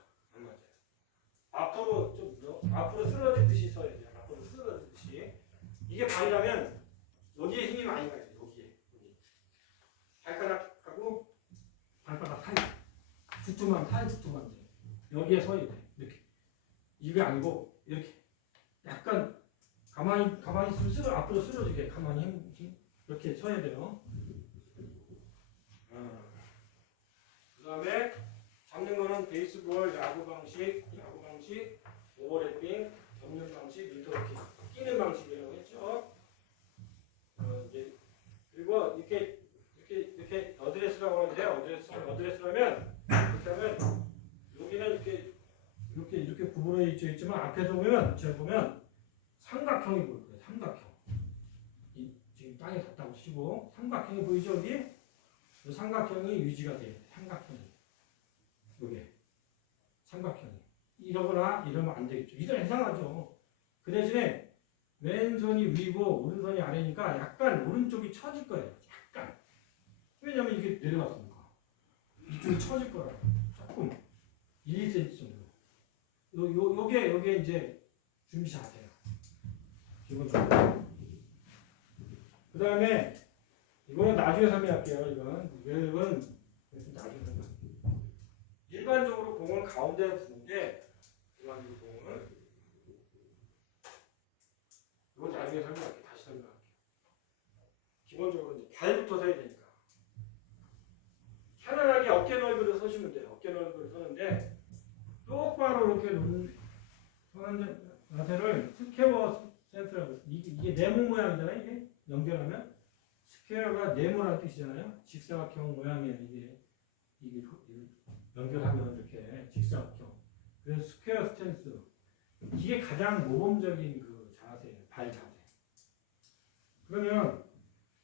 앞으로 쓰러지듯이 써야 돼. 앞으로 쓰러지듯이. 이게 발이라면 여기에 힘이 많이 가야 돼. 여기. 발가락하고 발바닥 사이. 두툼한 돼. 여기에 서야 돼. 이렇게. 이게 아니고 이렇게. 약간 가만히 있으면 앞으로 쓰러지게 가만히 이렇게 서야 돼요. 그 다음에 잡는 거는 베이스볼, 야구 방식, 오버래핑, 접는 방식, 인터로킹, 끼는 방식이라고 했죠. 그리고 이렇게 어드레스라고 하는데 어드레스라면 이렇게 하면 여기는 이렇게 구부러 있지만 앞에서 보면 삼각형이 보일 거예요. 삼각형. 지금 땅에 닿다고 치고 삼각형이 보이죠 여기? 이 삼각형이 유지가 돼요. 삼각형이. 요게 삼각형이. 이러거나 이러면 안 되겠죠. 이건 이상하죠. 그 대신에 왼손이 위고 오른손이 아래니까 약간 오른쪽이 처질 거예요. 약간. 왜냐면 이게 내려갔으니까. 이쪽이 처질 거라. 조금 1, 2cm 정도. 요게 이제 준비 자세예요. 기본적으로. 그 다음에 이거는 나중에 설명할게요. 이건 나중에 설명할게요. 일반적으로 공을 가운데에 두는데 일반적으로 공을 이건 나중에 설명할게요. 다시 설명할게요. 기본적으로 이제 발부터 서야 되니까 편안하게 어깨 넓이로 서시면 돼요. 어깨 넓이로 서는데 똑바로 이렇게 서는 자세를 스퀘어 센터라고. 이게 네모 모양이잖아요. 이게 연결하면 스퀘어가 네모라는 뜻이잖아요. 직사각형 모양이에요. 이게 연결하면 이렇게 직사각형. 그래서 스퀘어 스탠스. 이게 가장 모범적인 그 자세예요. 발 자세. 그러면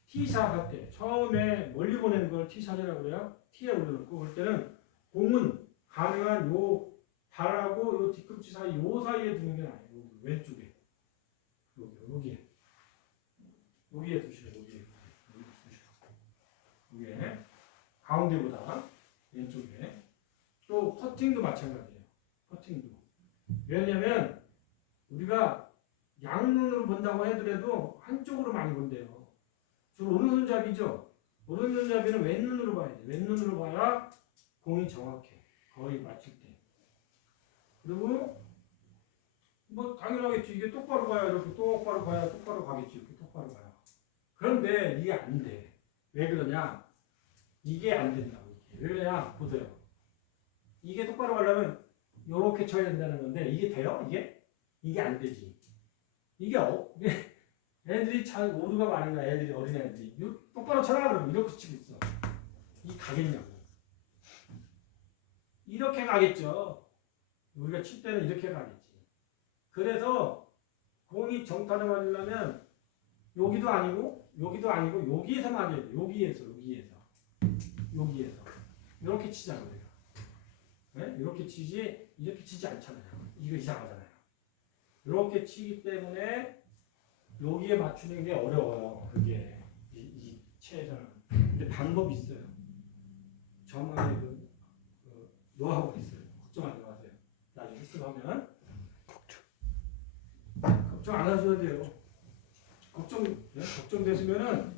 티샷 할 때 처음에 멀리 보내는 걸 티샷이라고 그래요. 티에 올려놓고 그럴 때는 공은 가능한 요 발하고 요 뒤꿈치 사이 요 사이에 두는 게 아니에요. 왼쪽에. 여기에 두시고 여기에 가운데보다 왼쪽에. 또 퍼팅도 마찬가지예요. 퍼팅도. 왜냐면 우리가 양눈으로 본다고 하더라도 한쪽으로 많이 본대요. 주로 오른손잡이죠. 오른손잡이는 왼눈으로 봐야 돼. 왼눈으로 봐야 공이 정확해. 거의 맞출 때. 그리고 뭐 당연하겠지. 이게 똑바로 가야 이렇게 똑바로 가야 똑바로 가겠지. 이렇게 똑바로 가야. 그런데 이게 안 돼. 왜 그러냐? 이게 안 된다고. 왜 그러냐? 보세요. 이게 똑바로 가려면 이렇게 쳐야 된다는 건데 이게 돼요? 이게 안 되지. 이게 애들이 잘 오류가 많이 나. 애들이 어린 애들이 똑바로 쳐라 그러면 이렇게 치고 있어. 이 가겠냐고. 이렇게 가겠죠. 우리가 칠 때는 이렇게 가겠지. 그래서 공이 정타를 맞으려면 여기도 아니고 여기에서 맞아야 돼. 여기에서 이렇게 치자고 우리가. 네? 이렇게 치지 이렇게 치지 않잖아요. 이거 이상하잖아요. 이렇게 치기 때문에 여기에 맞추는 게 어려워요. 그게 이 체에서는. 근데 방법이 있어요. 저만의 그 노하우가 있어요. 걱정하지 마세요. 나중에 실습하면 걱정 안 하셔도 돼요. 걱정되시면은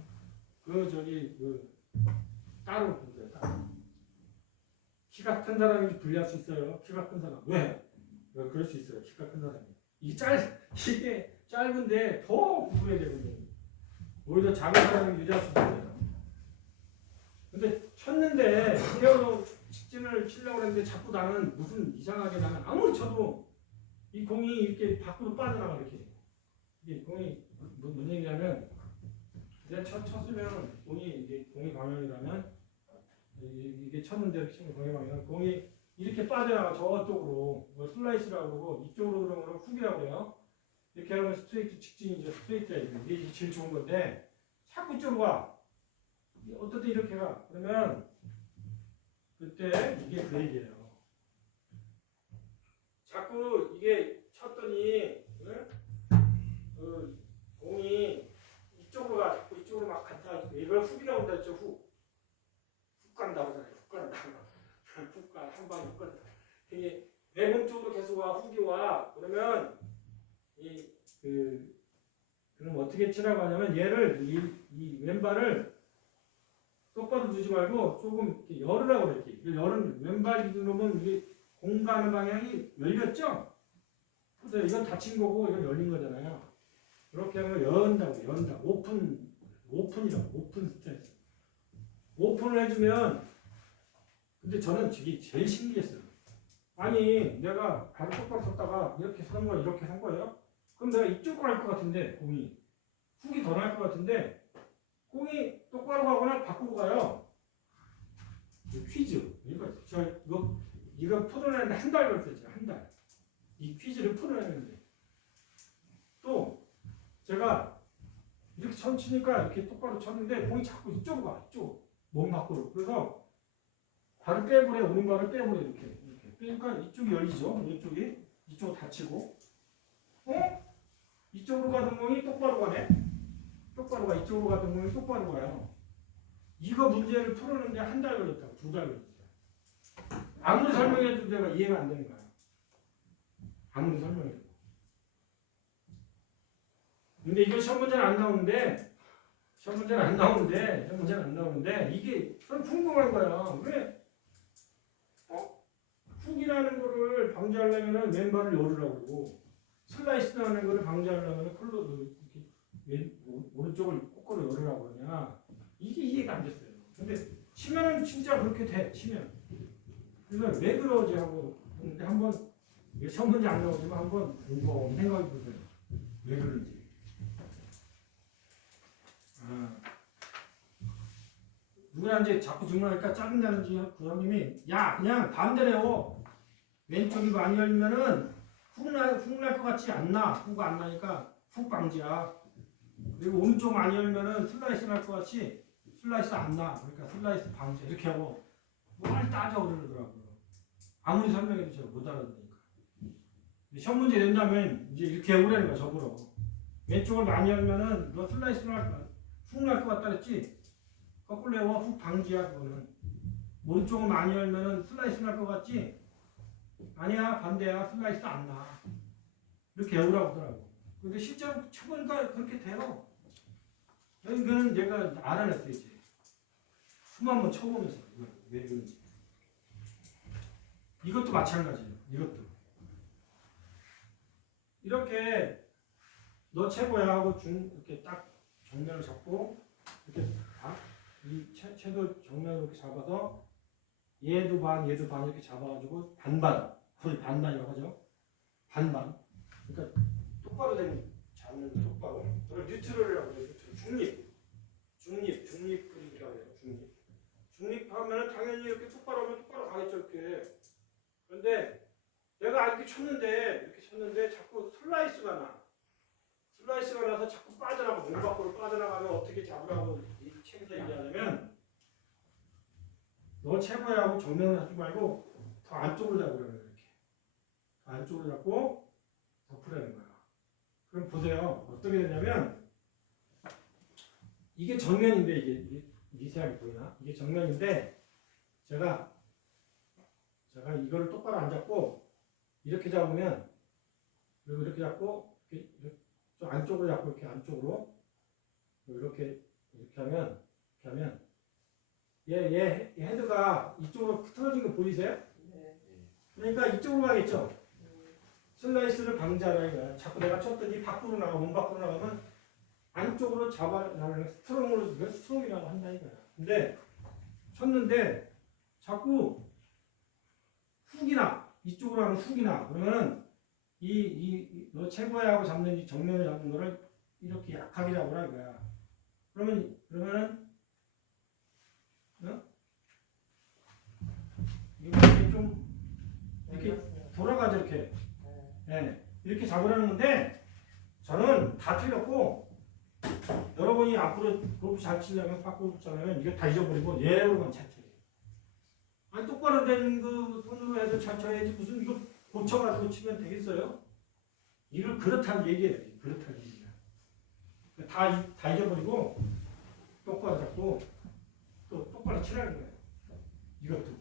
따로 보세요. 따로. 키가 큰 사람이 불리할 수 있어요. 키가 큰 사람. 왜 그럴 수 있어요. 키가 큰 사람이. 이게 짧은데 더 구분해야 되거든요. 오히려 작은 사람이 유리할 수 있어요. 근데 쳤는데 그래도 직진을 치려고 했는데 자꾸 나는 무슨 이상하게 나는 아무리 쳐도 이 공이 이렇게 밖으로 빠져나가 이렇게. 이게 공이 뭔 얘기냐면 내가 쳤으면 공이 방향이라면 이게 쳤는데 이렇게 치면 공이 방향 공이 이렇게 빠져나가 저쪽으로 슬라이스라고 그러고 이쪽으로 그러면 훅이라고 해요. 이렇게 하면 스트레이트 직진이죠. 스트레이트야 이게 제일 좋은 건데 자꾸 이쪽으로 가. 어떨 때 이렇게 가. 그러면 그때 이게 그 얘기예요. 자꾸 이게 쳤더니 공이 이쪽으로 가. 자꾸 이쪽으로 막 갔다. 이걸 훅이라고 한다 했죠. 훅 간다고 하잖아요. 훅 간다. 훅 가. 한 방에 훅 간다. 이게 내 몸 쪽으로 계속 와. 훅이 와. 그러면 그럼 어떻게 치라고 하냐면 얘를 이 왼발을 똑바로 두지 말고 조금 이렇게 열으라고 이렇게. 열은 왼발 기준으로는 이게 공 가는 방향이 열렸죠? 그래서 이건 닫힌 거고 이건 열린 거잖아요. 그렇게 하면 연다. 오픈이라고. 오픈 스탠스. 오픈을 해주면 근데 저는 저게 제일 신기했어요. 아니 내가 발을 똑바로 섰다가 이렇게 선 거예요. 이렇게 선 거예요. 그럼 내가 이쪽으로 갈 것 같은데 공이 훅이 더 날 것 같은데 공이 똑바로 가거나 바꾸고 가요. 퀴즈. 이거 풀어내는데 한 달 걸렸어요. 제가 한 달. 이 퀴즈를 풀어내는데 또 제가 이렇게 치니까 이렇게 똑바로 쳤는데 공이 자꾸 이쪽으로 가. 이쪽 몸 밖으로. 그래서 발을 빼버려. 오른발을 빼버려. 이렇게. 빼니까 이쪽이 열리죠. 이쪽으로 닫히고 이쪽으로 가던 공이 똑바로 가네. 똑바로 가. 이쪽으로 가던 공이 똑바로 가요. 이거 문제를 풀었는데 한 달 걸렸다고. 2달 걸렸어요. 아무리 설명해도 내가 이해가 안 되는 거야. 아무리 설명해도. 근데 이거 시험 문제는 안 나오는데 이게 좀 궁금한 거야. 왜? 훅이라는 거를 방지하려면 왼발을 열으라고 그러고 슬라이스라는 거를 방지하려면 오른쪽을 거꾸로 열으라고 그러냐. 이게 이해가 안 됐어요. 근데 치면은 진짜 그렇게 돼. 치면. 그래서 왜 그러지 하고 근데 한번 시험 문제 안 나오지만 한번 곰곰 생각해 보세요. 왜 그런지. 누구한테 자꾸 질문하니까 짜증나는지 그 형님이 야 그냥 반대래요. 왼쪽이 많이 열리면은 훅 날 것 같지 않나. 훅 안 나니까 훅 방지야. 그리고 오른쪽 많이 열면은 슬라이스 날 것 같이 슬라이스 안 나. 그러니까 슬라이스 방지 이렇게 하고 뭘 따져 그러더라고요. 아무리 설명해도 제가 못 알아듣으니까. 시험 문제 낸다면 이제 이렇게 해보라는 거야. 적으로. 왼쪽을 많이 열면은 너 슬라이스 훅 날 것 같다 그랬지? 거꾸로 해와 훅 방지야 그거는. 오른쪽을 많이 열면은 슬라이스 날 것 같지? 아니야 반대야. 슬라이스 안 나. 이렇게 외우라고 하더라고. 근데 실제로 쳐보니까 그렇게 돼요. 이거는 내가 알아냈어요 이제. 수만 번 쳐보면서 왜 그런지. 이것도 마찬가지예요. 이것도 이렇게 너 최고야 하고 이렇게 딱 정면을 잡고 이렇게 이 채도 정면을 이렇게 잡아서 얘도 반 이렇게 잡아가지고 반반 거의 반반이라고 하죠. 반반. 그러니까 똑바로 된 잡는 똑바로. 그걸 뉴트럴이라고 해요. 뉴트럴. 중립 그림이라고 해요. 중립하면 당연히 이렇게 똑바로 하면 똑바로 가겠죠. 이렇게. 그런데 내가 이렇게 쳤는데 자꾸 슬라이스가 나서 자꾸 빠져나가 문 밖으로 빠져나가면 어떻게 잡으라고 이 책에서 얘기하냐면 너 최고야 하고 정면을 하지 말고 더 안쪽으로 잡으라는 거예요. 이렇게 더 안쪽으로 잡고 덮으라는 거야. 그럼 보세요. 어떻게 되냐면 이게 정면인데 이게 미세하게 보이나? 이게 정면인데 제가 이거를 똑바로 안 잡고 이렇게 잡으면 그리고 이렇게 잡고 이렇게 좀 안쪽으로 잡고 이렇게 안쪽으로 이렇게 하면 얘 헤드가 이쪽으로 틀어진 거 보이세요? 네. 그러니까 이쪽으로 가겠죠. 슬라이스를 방지하라 이거야. 자꾸 내가 쳤더니 몸 밖으로 나가면 안쪽으로 잡아나가는 스트롱이라고 한다 이거야. 근데 쳤는데 자꾸 훅이나 이쪽으로 하면 훅이나 그러면은 너 최고야 하고 잡는 이 정면을 잡는 거를 이렇게 약하게 잡으라 이거야. 그러면은 이렇게 좀 이렇게 돌아가죠 이렇게. 네, 이렇게 잡으라는 건데 저는 다 틀렸고 여러분이 앞으로 골프 잘 치려면 팝골프 치려면 이거 다 잊어버리고 얘로만 잘 쳐야 돼. 아니 똑바로 된 그 손으로 해도 잘 쳐야지 무슨 이거 고쳐가지고 치면 되겠어요? 이걸 그렇다는 얘기예요. 그렇다는 얘기야. 다 잊어버리고 똑바로 잡고 또 똑바로 치라는 거예요. 이것도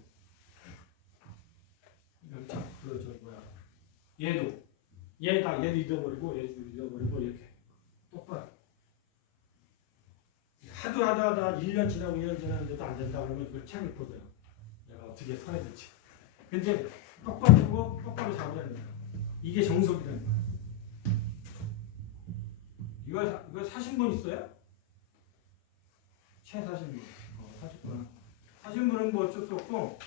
이거 참 얘도 잊어버리고 이렇게 똑바로 하다 1년 지나고 2년 지났는데도 안 된다 그러면 이걸 책을 보세요. 내가 어떻게 서야 될지. 근데 똑바로 보고 똑바로 잡으라는 거야. 이게 정석이라는 거야. 이거 사신 분 있어요? 채 사신 분. 사셨구나. 사신 분은 뭐 어쩔 수 없고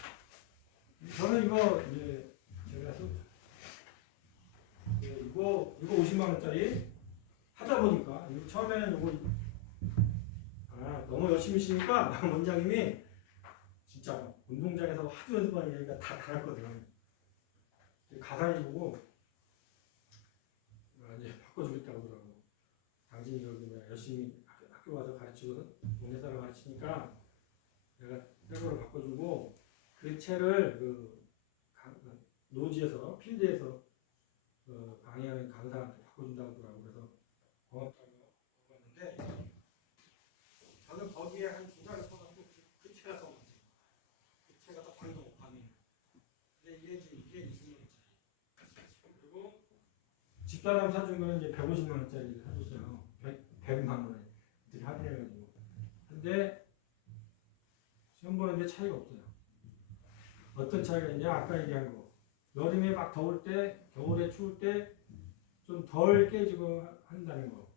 저는 이거 이제 제가 이거 50만 원짜리 하다 보니까 이거 처음에는 이거 너무 열심히 치니까 원장님이 진짜 운동장에서 하도 연습하니까 다 달았거든요. 가상이 보고 이제 바꿔주겠다고 그러더라고. 당신이 여기 열심히 학교 와서 가르치거든. 동네 사람 가르치니까 내가 새거로 바꿔주고 그 채를 노지에서 필드에서 강의하는 강사한테 바꿔준다고 하더라고. 그래서 고맙다고 먹었는데 저는 거기에 한 2달을 써가지고 그 채가 더 문제. 그 채가 더 방금 오파네. 근데 이게 20만 원짜리. 그리고 집사람 사준 거는 이제 150만 원짜리 사줬어요. 100만 원에 이렇게 할인해가지고. 근데 시험 보는데 차이가 없어요. 어떤 차이가 있냐? 아까 얘기한 거. 여름에 막 더울 때, 겨울에 추울 때 좀 덜 깨지고 한다는 거.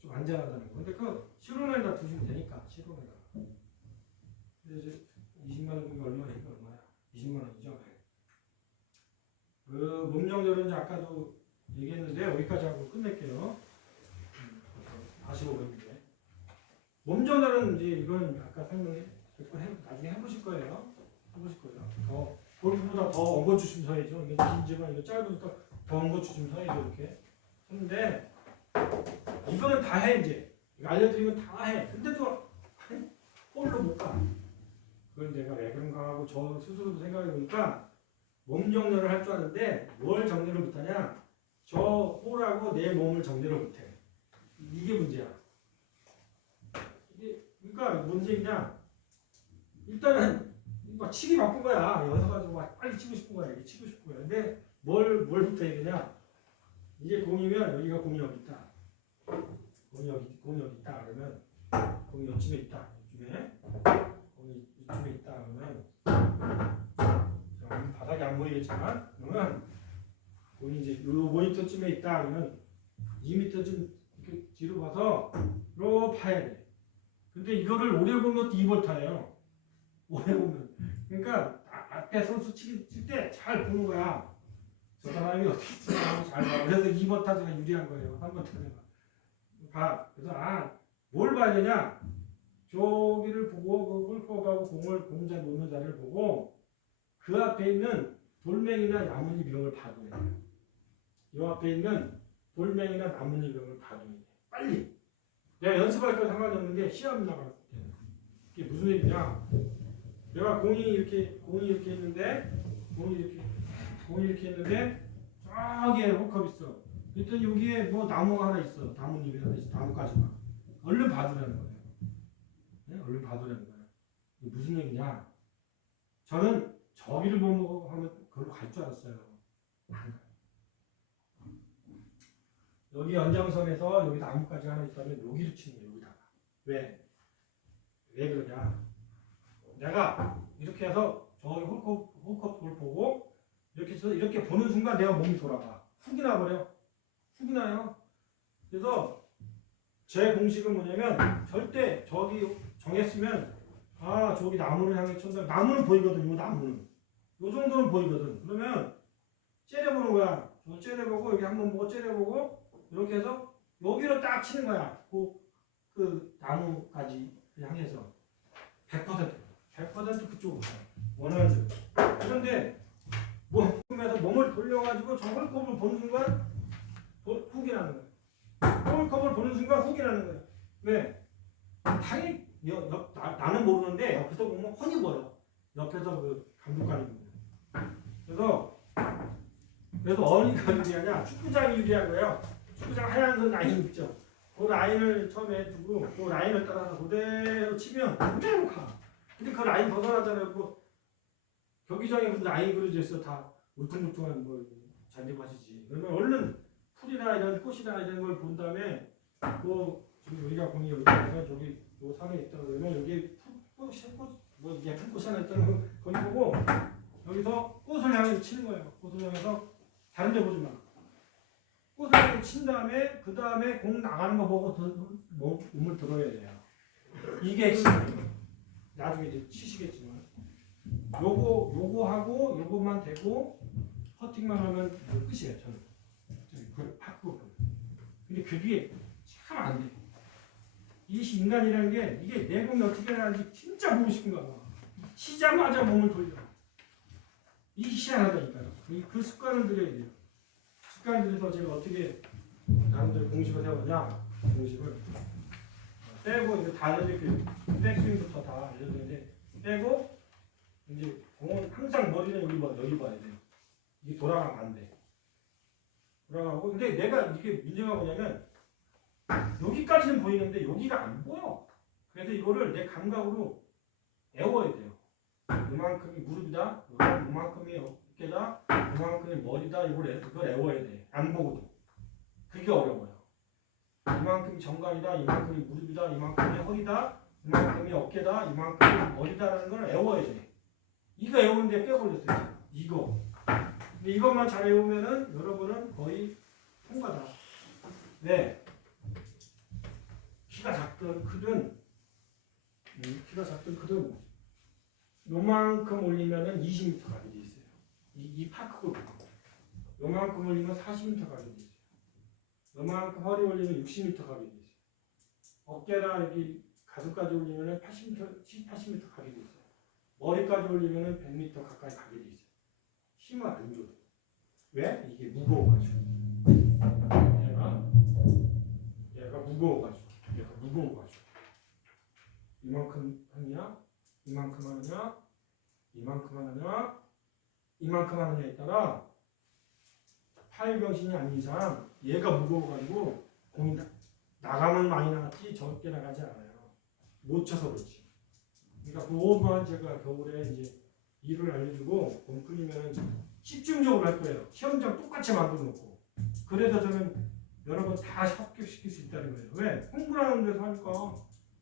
좀 안전하다는 거. 근데 그 실온에다 두시면 되니까, 실온에다. 그래서 20만 원 중에 얼마야? 20만 원이죠. 그 몸정렬은 이제 아까도 얘기했는데 여기까지 하고 끝낼게요. 45분인데. 몸정렬은 이제 이건 아까 설명했고 나중에 해보실 거예요. 더 골프보다 더 엉거주심 서야죠. 이게 긴지만 이거 짧으니까 더 엉거주심 서야죠. 이렇게 했는데 이거는 다 해 이제. 이거 알려드리면 다 해. 근데도 홀로 못 가. 그걸 내가 왜 그런가 하고 저 스스로도 생각해보니까 몸 정렬을 할 줄 아는데 뭘 정렬을 못하냐. 저 홀하고 내 몸을 정렬을 못해. 이게 문제야. 이게 그러니까 뭔 얘기냐. 일단은 막 치기 바쁜 거야. 여기서 가지고 막 빨리 치고 싶은 거야. 이게 치고 싶은 거야. 근데 뭘부터 해야 되냐. 이게 공이면 여기가 공이 여기 있다. 공이 여기 있다. 그러면 공이 이쯤에 있다. 공이 이쯤에 있다. 그러면 바닥이 안 보이겠지만 그러면 공이 이제 요 모니터쯤에 있다 그러면 2m 좀 이렇게 뒤로 가서 로 파야 돼. 근데 이거를 오래 보면 2V예요. 오래 보면. 그러니까 앞에 선수 칠 때 잘 보는 거야. 저 사람이 어떻게 치는지 잘 봐. 그래서 2번 타자가 유리한 거예요. 3번 타자가. 봐. 그래서 뭘 봐야 되냐? 저기를 보고 그 골프하고 공을 놓는 자리를 보고 그 앞에 있는 돌멩이나 나뭇잎 이런 걸 봐줘야 돼요. 이 앞에 있는 돌멩이나 나뭇잎 이런 걸 봐줘야 돼. 빨리. 내가 연습할 때 상관이 없는데 시험 나갈 때 이게 무슨 얘기냐? 내가 공이 이렇게 있는데 공이 이렇게 있는데 저기에 홀컵 있어. 그랬더니 여기에 뭐 나무가 하나 있어. 나뭇잎이 하나 있어. 나뭇가지가. 얼른 봐두라는 거예요. 네? 얼른 봐두라는 거예요. 이게 무슨 얘기냐? 저는 저기를 보고 하면 그걸로 갈 줄 알았어요. 안 가요. 여기 연장선에서 여기 나뭇가지 하나 있다면 여기를 치는 거예요. 여기다가. 왜? 왜 그러냐? 내가 이렇게 해서 저기 홀컵을 보고 이렇게 해서 이렇게 보는 순간 내가 몸이 돌아가. 훅이 나버려. 훅이 나요. 그래서 제 공식은 뭐냐면 절대 저기 정했으면 저기 나무를 향해 쳤다. 나무는 보이거든. 요 나무는. 요 정도는 보이거든. 그러면 째려보는 거야. 저 째려보고 여기 한번 보고 째려보고 이렇게 해서 여기로 딱 치는 거야. 그 나무까지 향해서 100% 그쪽으로 가요. 원하는 대로. 그런데 몸에서 몸을 돌려가지고 저 홀컵을 보는 순간 훅이 나는 거야. 홀컵을 보는 순간 훅이 나는 거야. 왜? 당연히 나는 모르는데 옆에서 보면 훤히 보여. 옆에서 그 감독관이 보면. 그래서 어디가 유리하냐? 축구장이 유리한 거예요. 축구장 하얀 라인 있죠. 그 라인을 처음에 두고 그 라인을 따라서 그대로 치면 그대로 가. 근데 그 라인 벗어나잖아요. 그 경기장에 무슨 라인이 그려져 있어. 다 울퉁불퉁한 뭐 잔디밭이지. 그러면 얼른 풀이나 이런 꽃이나 이런 걸 본 다음에 지금 여기가 공이 여기가 저기 요 산에 있다 그러면 여기 꽃이 뭐 예쁜 꽃이 하나 있다는 거 거기 보고 여기서 꽃을 향해 치는 거예요. 꽃을 향해서 다른 데 보지 마. 꽃을 향해 친 다음에 그 다음에 공 나가는 거 보고 몸을 들어야 돼요. 이게 핵심이에요. 나중에 이제 치시겠지만 요거 하고 요것만 대고 퍼팅만 하면 끝이에요. 저는 그 파크. 근데 그게 참 안 돼. 이 인간이라는 게 이게 내 공이 어떻게 하는지 진짜 보고 싶은가 봐. 치자마자 몸을 돌려. 이 희한하다니까요. 그 습관을 들여야 돼요. 습관을 들여서 제가 어떻게 나름대로 공식을 세우냐. 공식을 빼고 이제 다 알려드릴게요. 백스윙부터 다 알려드리는데 빼고 이제 공은 항상 머리는 여기 봐야 돼요. 이게 돌아가면 안 돼. 돌아가고 근데 내가 이게 문제가 뭐냐면 여기까지는 보이는데 여기가 안 보여. 그래서 이거를 내 감각으로 애워야 돼요. 이만큼이 무릎이다. 이만큼이 어깨다. 이만큼이 머리다. 이걸 애워야 돼. 안 보고도. 그게 어려워요. 이만큼이 정강이다. 이만큼이 무릎이다. 이만큼이 허리다. 이만큼이 어깨다. 이만큼이 머리다라는 걸 애워야 돼. 이거 애우는데 꽤 걸렸어요. 이거. 근데 이것만 잘 외우면은 여러분은 거의 통과다. 왜? 키가 작든 크든 요만큼 올리면은 20m 가게 돼 있어요. 이 파크고 요만큼 올리면 40m 가게 돼 있어요. 요만큼 허리 올리면 60m 가게 돼 있어요. 어깨나 여기 가슴까지 올리면은 80m 가게 돼 있어요. 머리까지 올리면은 100m 가까이 가게 돼 있어요. 힘을 안 줘도. 왜? 이게 무거워가지고. 얘가 무거워가지고. 이만큼 하느냐, 이만큼 하느냐, 이만큼 하느냐에 따라 파일병신이 아닌 이상 얘가 무거워가지고 공이 나가면 많이 나갔지 적게 나가지 않아요. 못 쳐서 그렇지. 그러니까 그것만 제가 겨울에 이제 일을 알려주고 공 풀리면 집중적으로 할 거예요. 시험장 똑같이 만들어 놓고. 그래서 저는 여러 번 다 합격시킬 수 있다는 거예요. 왜? 공부하는 데서 하니까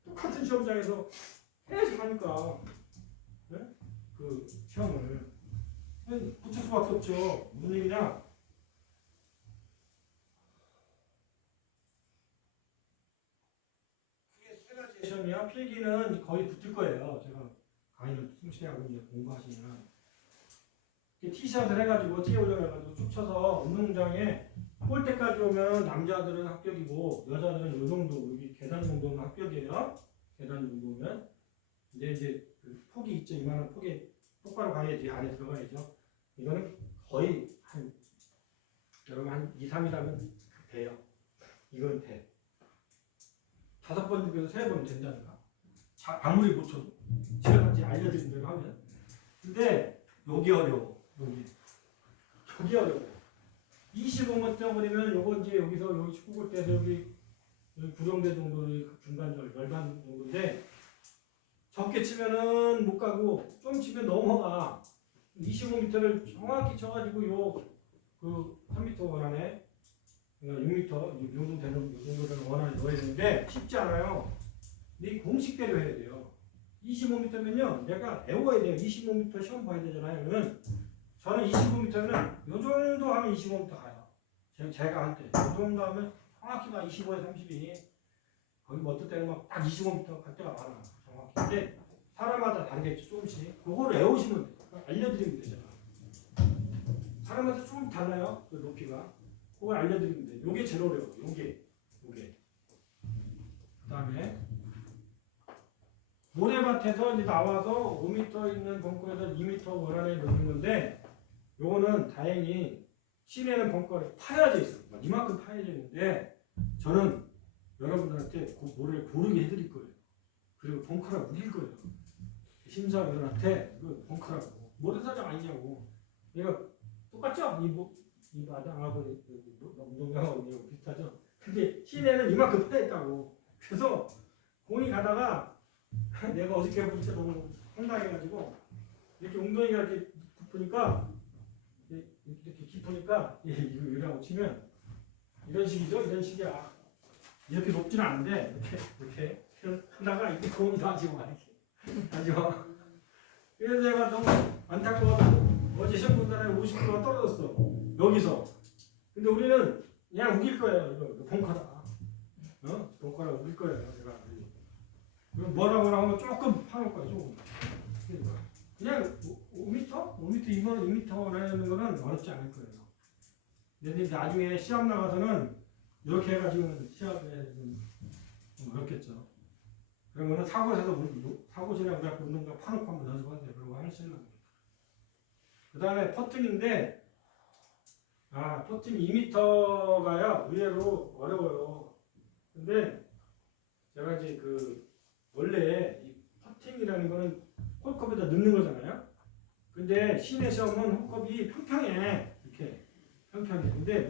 똑같은 시험장에서 계속 하니까 네? 그 시험을 붙일 수밖에 없죠. 무슨 얘기냐? 시험이야 필기는 거의 붙을 거예요. 제가 강의를 충실히 하고 이제 공부하시면 티샷을 해가지고 티에 올려가지고 쭉 쳐서 운동장에 볼 때까지 오면 남자들은 합격이고 여자들은 요 정도 여기 계단 정도는 합격이에요. 계단 정도면 이제 그 폭이 있죠. 이만한 폭에 똑바로 가야지 안에 들어가야죠. 이거는 거의 한 여러분 한 2, 3이라면 돼요. 이건 돼. 5번 중에서 3번 된다니까. 아무리 못 쳐도 제가 같이 알려드린 대로 하면. 근데 여기 어려워. 여기 어려워. 25번 뛰어버리면 요거 이제 여기서 여기 19골 때에서 여기 구령대 정도의 중간 열반 정도인데 적게 치면은 못 가고 좀 치면 넘어가. 25m를 정확히 쳐가지고 그 3m 원안에 6m 이 정도 되는 이 정도는 원안에 넣어야 되는데 쉽지 않아요. 근데 이 공식대로 해야 돼요. 25m면요 내가 외워야 돼요. 25m 시험 봐야 되잖아요. 그러면 저는 25m는 요 정도 하면 25m 가요. 제가 할 때 요 정도 하면 정확히 막 25에 30이 거기 뭐 어떨 때는 막 딱 25m 갈 때가 많아. 정확히. 근데 사람마다 다르겠죠. 조금씩. 그거를 외우시면 돼요. 알려드리면 되잖아. 사람마다 조금 달라요. 그 높이가. 그걸 알려드리면 돼요. 요게 제일 어려워요. 요게. 그 다음에 모래밭에서 이제 나와서 5m 있는 벙커에서 2m 원안에 넣는 건데 요거는 다행히 시내는 벙커를 파야져 있어. 이만큼 파야져 있는데 저는 여러분들한테 그 모래를 고르게 해드릴 거예요. 그리고 벙커라고 우길 거예요. 심사위원한테 이거 벙커라고 모래사장 아니냐고. 얘가 똑같죠? 이 마당하고 운동장하고 비슷하죠? 근데 시내는 이만큼 파였다고. 그래서 공이 가다가 내가 어저께 볼 때 너무 황당해가지고 이렇게 엉덩이가 이렇게 깊으니까 이렇게 깊으니까 이라고 치면 이런 식이죠. 이런 식이야. 이렇게 높지는 않은데 이렇게 하다가 이렇게 공이 다지고 다지고. 그래서 내가 너무 안타까워서 어제 시험 본 날에 50%가 떨어졌어. 여기서. 근데 우리는 그냥 우길 거예요. 이거 벙커다. 벙커라 우길 거예요. 제가. 뭐라고 하면 조금 파놓을 거예요. 조금. 그냥 5m? 5m, 2m 라는 거는 어렵지 않을 거예요. 근데 나중에 시합 나가서는 이렇게 해가지고는 시합에 좀 어렵겠죠. 그런 거는 사고실에 우리가 운동장 파놓고 한번 연습하세요. 그런 거 하시는 겁니다. 그 다음에 퍼팅인데, 퍼팅 2m가요, 의외로 어려워요. 근데 제가 이제 원래 이 퍼팅이라는 거는 홀컵에다 넣는 거잖아요. 근데 시내 시험은 홀컵이 평평해. 이렇게 평평해. 근데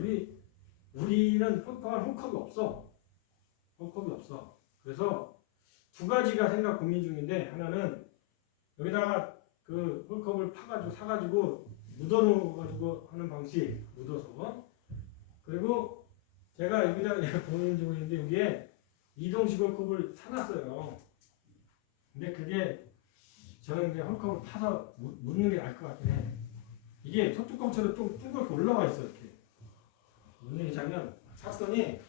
우리는 홀컵이 없어. 홀컵이 없어. 그래서 두 가지가 생각 고민 중인데, 하나는 여기다가 그 홀컵을 사가지고 묻어놓아가지고 하는 방식, 묻어서. 그리고 제가 여기다가 고민 중인데, 여기에 이동식 홀컵을 사놨어요. 근데 그게 저는 그냥 홀컵을 파서 묻는 게 나을 것 같긴 해. 이게 소뚜껑처럼 좀 둥그렇게 올라와 있어. 이렇게 묻는 게 자면 샀더니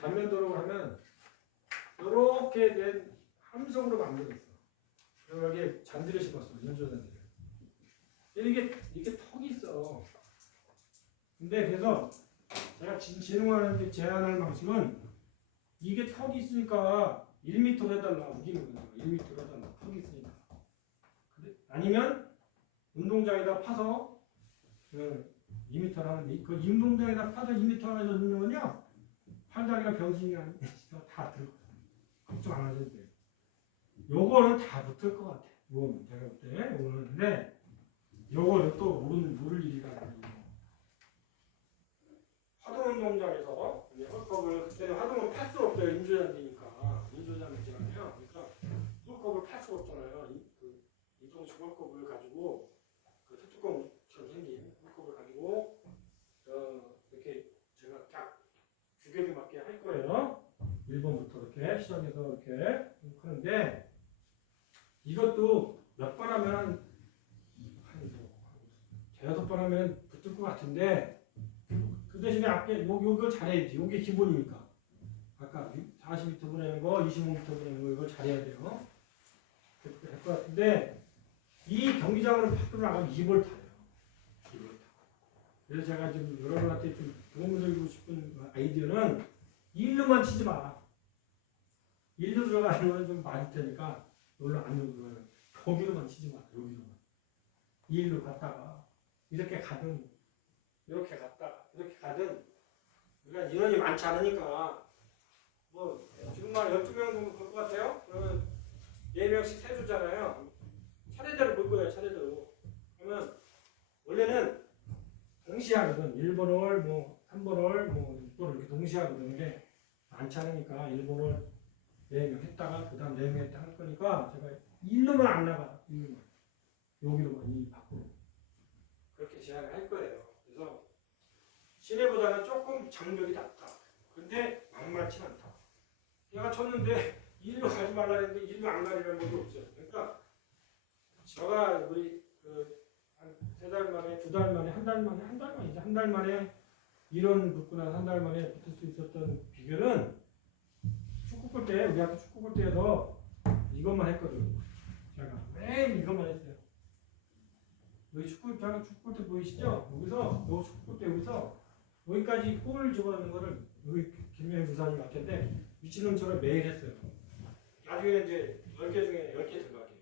단면 도록을 하면 이렇게 된 함성으로 만들어졌어. 그리고 여기에 잔디를 심었어. 연조 잔디를. 이게 턱이 있어. 근데 그래서 제가 진흥하는데 제안하는 방식은 이게 턱이 있으니까 1m 해달라. 우기는 거야. 1m 해달라. 턱이 있으니까. 아니면 운동장에다 파서 2m 하는데 그 운동장에다 파서 2m 하나 넣는 거냐? 팔다리가 병신이 아니라 다 들어. 걱정 안 하셔도 돼요. 요거는 다 붙을 것 같아. 요거는 제가 볼 때 요거는. 근데 요거는 또 모를 일이라 가지고 하동 운동장에서 홀컵을 그때는 하동은 팔 수 없어요. 인조잔디니까. 인조잔디잖아요. 그러니까 홀컵을 팔 수 없잖아요. 이동식 홀컵을 가지고 그 소뚜껑처럼 생긴 홀컵을 가지고 이렇게 제가 딱 규격에 맞게 할 거예요. 1번부터 이렇게 시작해서 이렇게 하는데 이것도 몇 번 하면 대여섯 번 하면 붙을 것 같은데 그 대신에 앞에 요걸 잘해야지. 요게 기본이니까. 아까 40m 보내는 거, 25m 보내는 거 이걸 잘해야 돼요. 그렇게 할 것 같은데 이 경기장으로 밖으로 나가면 2볼 타요. 2볼 타. 그래서 제가 좀 여러분한테 좀 도움을 드리고 싶은 아이디어는 1루만 치지 마. 1루 들어가는 건 좀 맞을 테니까 놀러 안 들어가는 거기로만 치지 마. 여기로만. 2루 갔다가 이렇게 가든 이렇게 갔다가 이렇게 가든 그러니까 인원이 많지 않으니까 뭐 지금만 12명 정도 볼 것 같아요. 그러면 4명씩 3주잖아요. 차례대로 볼 거예요. 차례대로. 그러면 원래는 동시에 하거든. 1번 홀, 뭐 3번 홀, 뭐 6번 이렇게 동시에 하거든. 근데 많지 않으니까 1번 홀 4명 했다가 그 다음 4명 했다가 할 거니까 제가 1루만 안 나가. 1루만. 여기로만 이 밖으로. 그렇게 제안을 할 거예요. 그래서 시내보다는 조금 장벽이 낮다. 근데 만만치 않다. 내가 쳤는데 1루 가지 말라 했는데 1루 안 가리라는 것도 없어요. 그러니까 제가 우리 한 3달 만에, 2달 만에, 한 달 만에, 한 달 만에 이런 붙고 나서 한 달 만에 붙을 수 있었던 비결은 축구 볼 때, 우리 학교 축구 볼 때에서 이것만 했거든요. 제가 매일 이것만 했어요. 여기 축구 볼 때 보이시죠? 여기서, 요 축구 볼 때 여기서 여기까지 골을 집어넣는 거를 여기 김명희 부사님 맡겼는데 미친놈처럼 매일 했어요. 나중에 이제 10개 중에 10개 들어가게.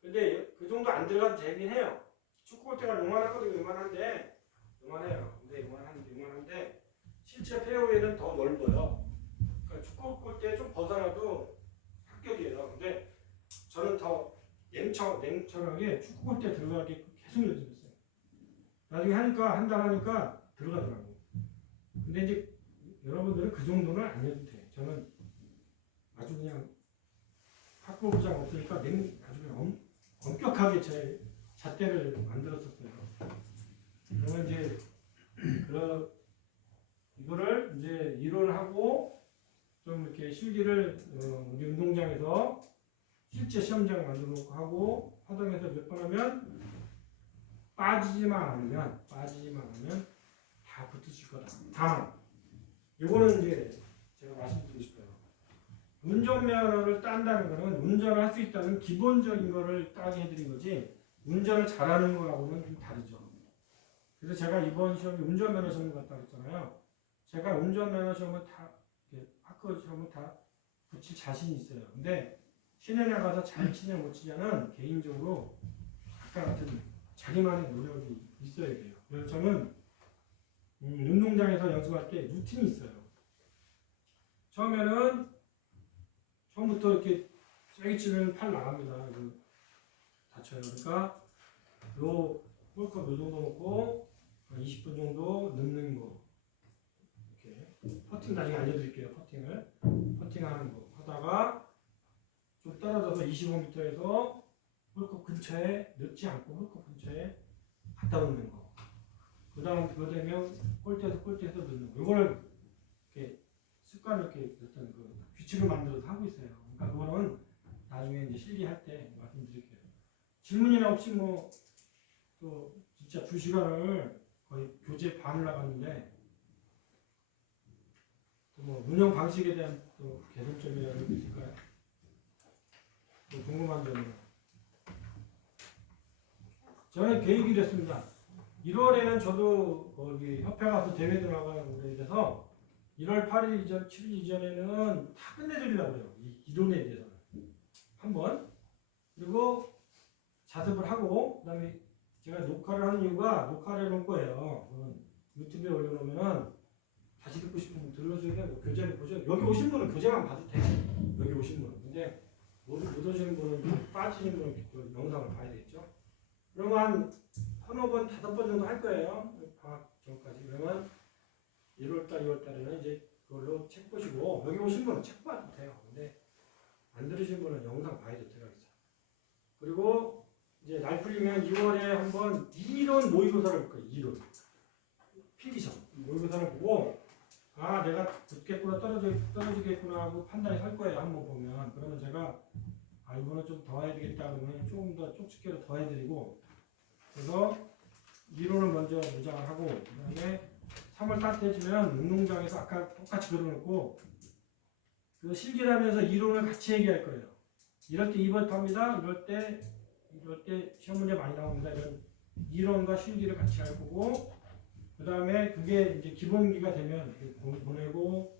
근데 그 정도 안 들어가도 되긴 해요. 축구 볼 때가 요만하거든요. 요만한데 요만해요. 근데 요만한데 실제 페어웨이는 더 넓어요. 그러니까 축구 볼 때 좀 벗어나도 합격이에요. 근데 저는 더 냉철하게 축구 볼 때 들어가게 계속 연습했어요. 나중에 하니까 한 달 하니까 들어가더라고. 근데 이제 여러분들은 그 정도는 안 해도 돼. 저는 아주 그냥 학교 부장 없으니까 아주 그냥 엄격하게 제 잣대를 만들었었어요. 그러면 이제 이거를 이제 이론을 하고 좀 이렇게 실기를 우리 운동장에서 실제 시험장 만들어 놓고 하고 화동에서 몇 번 하면 빠지지만 않으면 다 붙으실 거다. 다만 이거는 이제 제가 말씀드리고 싶어요. 운전면허를 딴다는 거는 운전을 할 수 있다는 기본적인 거를 따게 해드린 거지 운전을 잘하는 거하고는 좀 다르죠. 그래서 제가 이번 시험에 운전면허 시험을 갔다 했잖아요. 제가 운전면허 시험을 다 학교 시험을 다 붙일 자신이 있어요. 근데 시내 나가서 잘 치냐 못 치냐는 개인적으로 아까 같은 자기만의 노력이 있어야 돼요. 그래서 저는 운동장에서 연습할 때 루틴이 있어요. 처음부터 이렇게 세게 치면 팔 나갑니다. 다쳐요. 그러니까 요 홀컵 요 정도 놓고 20분 정도 넣는 거. 이렇게 퍼팅 나중에 알려드릴게요. 퍼팅하는 거 하다가 좀 떨어져서 25m에서 홀컵 근처에 넣지 않고 홀컵 근처에 갖다 놓는 거. 그 다음 그거 되면 꼴대에서 넣는 거. 이거를 이렇게 습관을 이렇게 어떤 규칙을 만들어서 하고 있어요. 그러니까 그거는 나중에 이제 실기할 때 말씀드릴게요. 질문이나 없이 또 진짜 2시간을 거의 교재 반을 나갔는데 또 운영 방식에 대한 또 개선점이라는 게 있을까요? 또 궁금한 점은 저는 계획이 됐습니다. 1월에는 저도 거기 협회 가서 대회도 나가고 그래서 1월 8일 이전, 7일 이전에는 다 끝내드리려고 해요. 이 이론에 대해서는. 한번. 그리고 자습을 하고, 그 다음에 제가 녹화를 하는 이유가 녹화를 해놓을 거예요. 유튜브에 올려놓으면 다시 듣고 싶으면 들러줘야 되고, 교재를 보셔야 여기 오신 분은 교재만 봐도 돼요. 여기 오신 분은. 근데 못 오시는 분은, 빠지는 분은 영상을 봐야 되겠죠. 그러면 한 3번, 5번 정도 할 거예요. 방학 전까지. 그러면 1월달, 2월달에는 이제 그걸로 책 보시고 여기 오신 분은 책 봐도 돼요. 근데 안 들으신 분은 영상 봐야 되더라고요. 그리고 이제 날 풀리면 2월에 한번 이론 모의고사를 볼 거예요. 이론. 필기시험. 모의고사를 보고 아 내가 붙겠구나 떨어지겠구나 하고 판단이 설 거예요. 한번 보면. 그러면 제가 아 이거는 좀 더 해야 되겠다 그러면 조금 더 쪽집게로 더 해드리고 그래서 이론을 먼저 무장을 하고 그 다음에 3월 따뜻해지면 운동장에서 아까 똑같이 그려놓고 그 실기하면서 이론을 같이 얘기할 거예요. 이럴 때 2번 탑니다. 이럴 때 시험 문제 많이 나옵니다. 이런 이론과 실기를 같이 할 거고, 그 다음에 그게 이제 기본기가 되면 보내고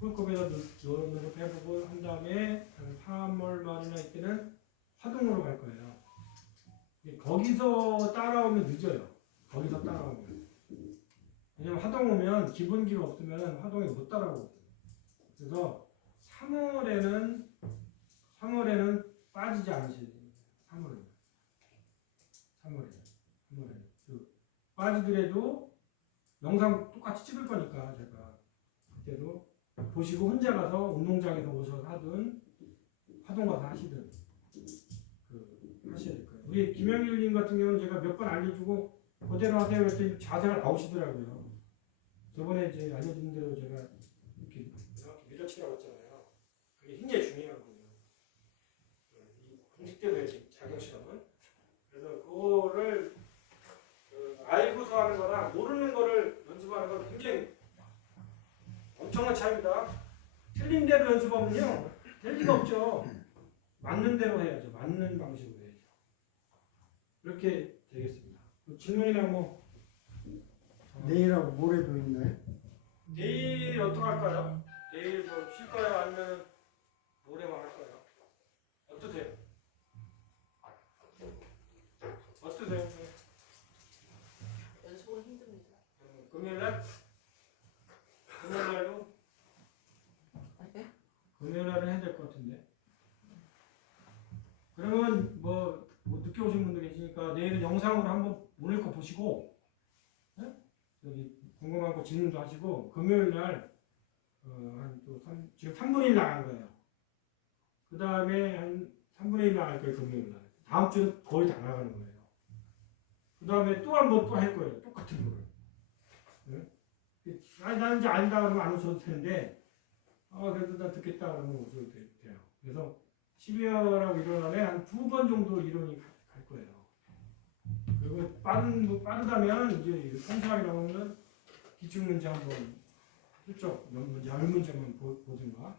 꿀컵에다 넣는 거 해보고 한 다음에 3월 말이나 이때는 화동으로 갈 거예요. 거기서 따라오면 늦어요. 거기서 따라오면. 왜냐면 화동 오면 기본기가 없으면 화동에 못 따라오거든요. 그래서 3월에는 빠지지 않으셔야 됩니다. 3월에는. 빠지더라도 영상 똑같이 찍을 거니까 제가 그때도 보시고 혼자 가서 운동장에서 오셔서 하든 화동 가서 하시든 하셔야 될 거예요. 우리 김영일님 같은 경우는 제가 몇 번 알려주고 그대로 하세요 했더니 자세가 나오시더라고요. 저번에 이제 알려준 대로 제가 이렇게 밀어치라고 했잖아요. 그게 굉장히 중요하거든요. 공식 때도 해야지, 자격 시험은. 그래서 그거를 알고서 하는 거랑 모르는 거를 연습하는 건 굉장히 엄청난 차이입니다. 틀린 대로 연습하면요 될 리가 없죠. 맞는 대로 해야죠. 맞는 방식으로 해야죠. 이렇게 되겠습니다. 질문이나 뭐 내일하고 모레도 있나요? 내일 어떡할까요? 내일 뭐 쉴까요? 아니면 모레만 할까요? 어떠세요? 연속은 힘듭니다. 금요일날? 금요일날도? 네? 금요일날은 해야 될 것 같은데. 그러면 뭐 늦게 오신 분들 계시니까 내일은 영상으로 한번 오늘 거 보시고, 네? 여기 궁금한 거 질문도 하시고, 금요일날 지금 3분의 1 나간 거예요. 그 다음에 한 3분의 1 나갈 거예요. 금요일날. 다음 주는 거의 다 나가는 거예요. 그 다음에 또 한 번 또 할 거예요. 똑같은 거를. 네? 아니 나는 이제 아니다 그러면 안 오셔도 되는데, 그래도 나 듣겠다 그러면 오셔도 돼요. 그래서 12월하고 1월 안에 한 2번 정도 이론이 갈 거예요. 그리고 빠르다면 이제 성사하게 나오면 기출문제 한번 슬쩍 문제, 10문제만 보든가.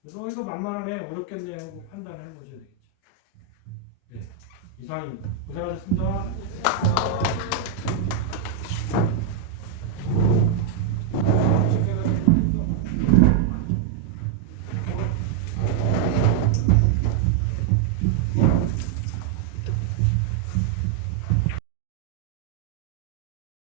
그래서 이거 만만하네, 어렵겠네 하고 판단을 해보셔야 되겠죠. 네, 이상입니다. 고생하셨습니다.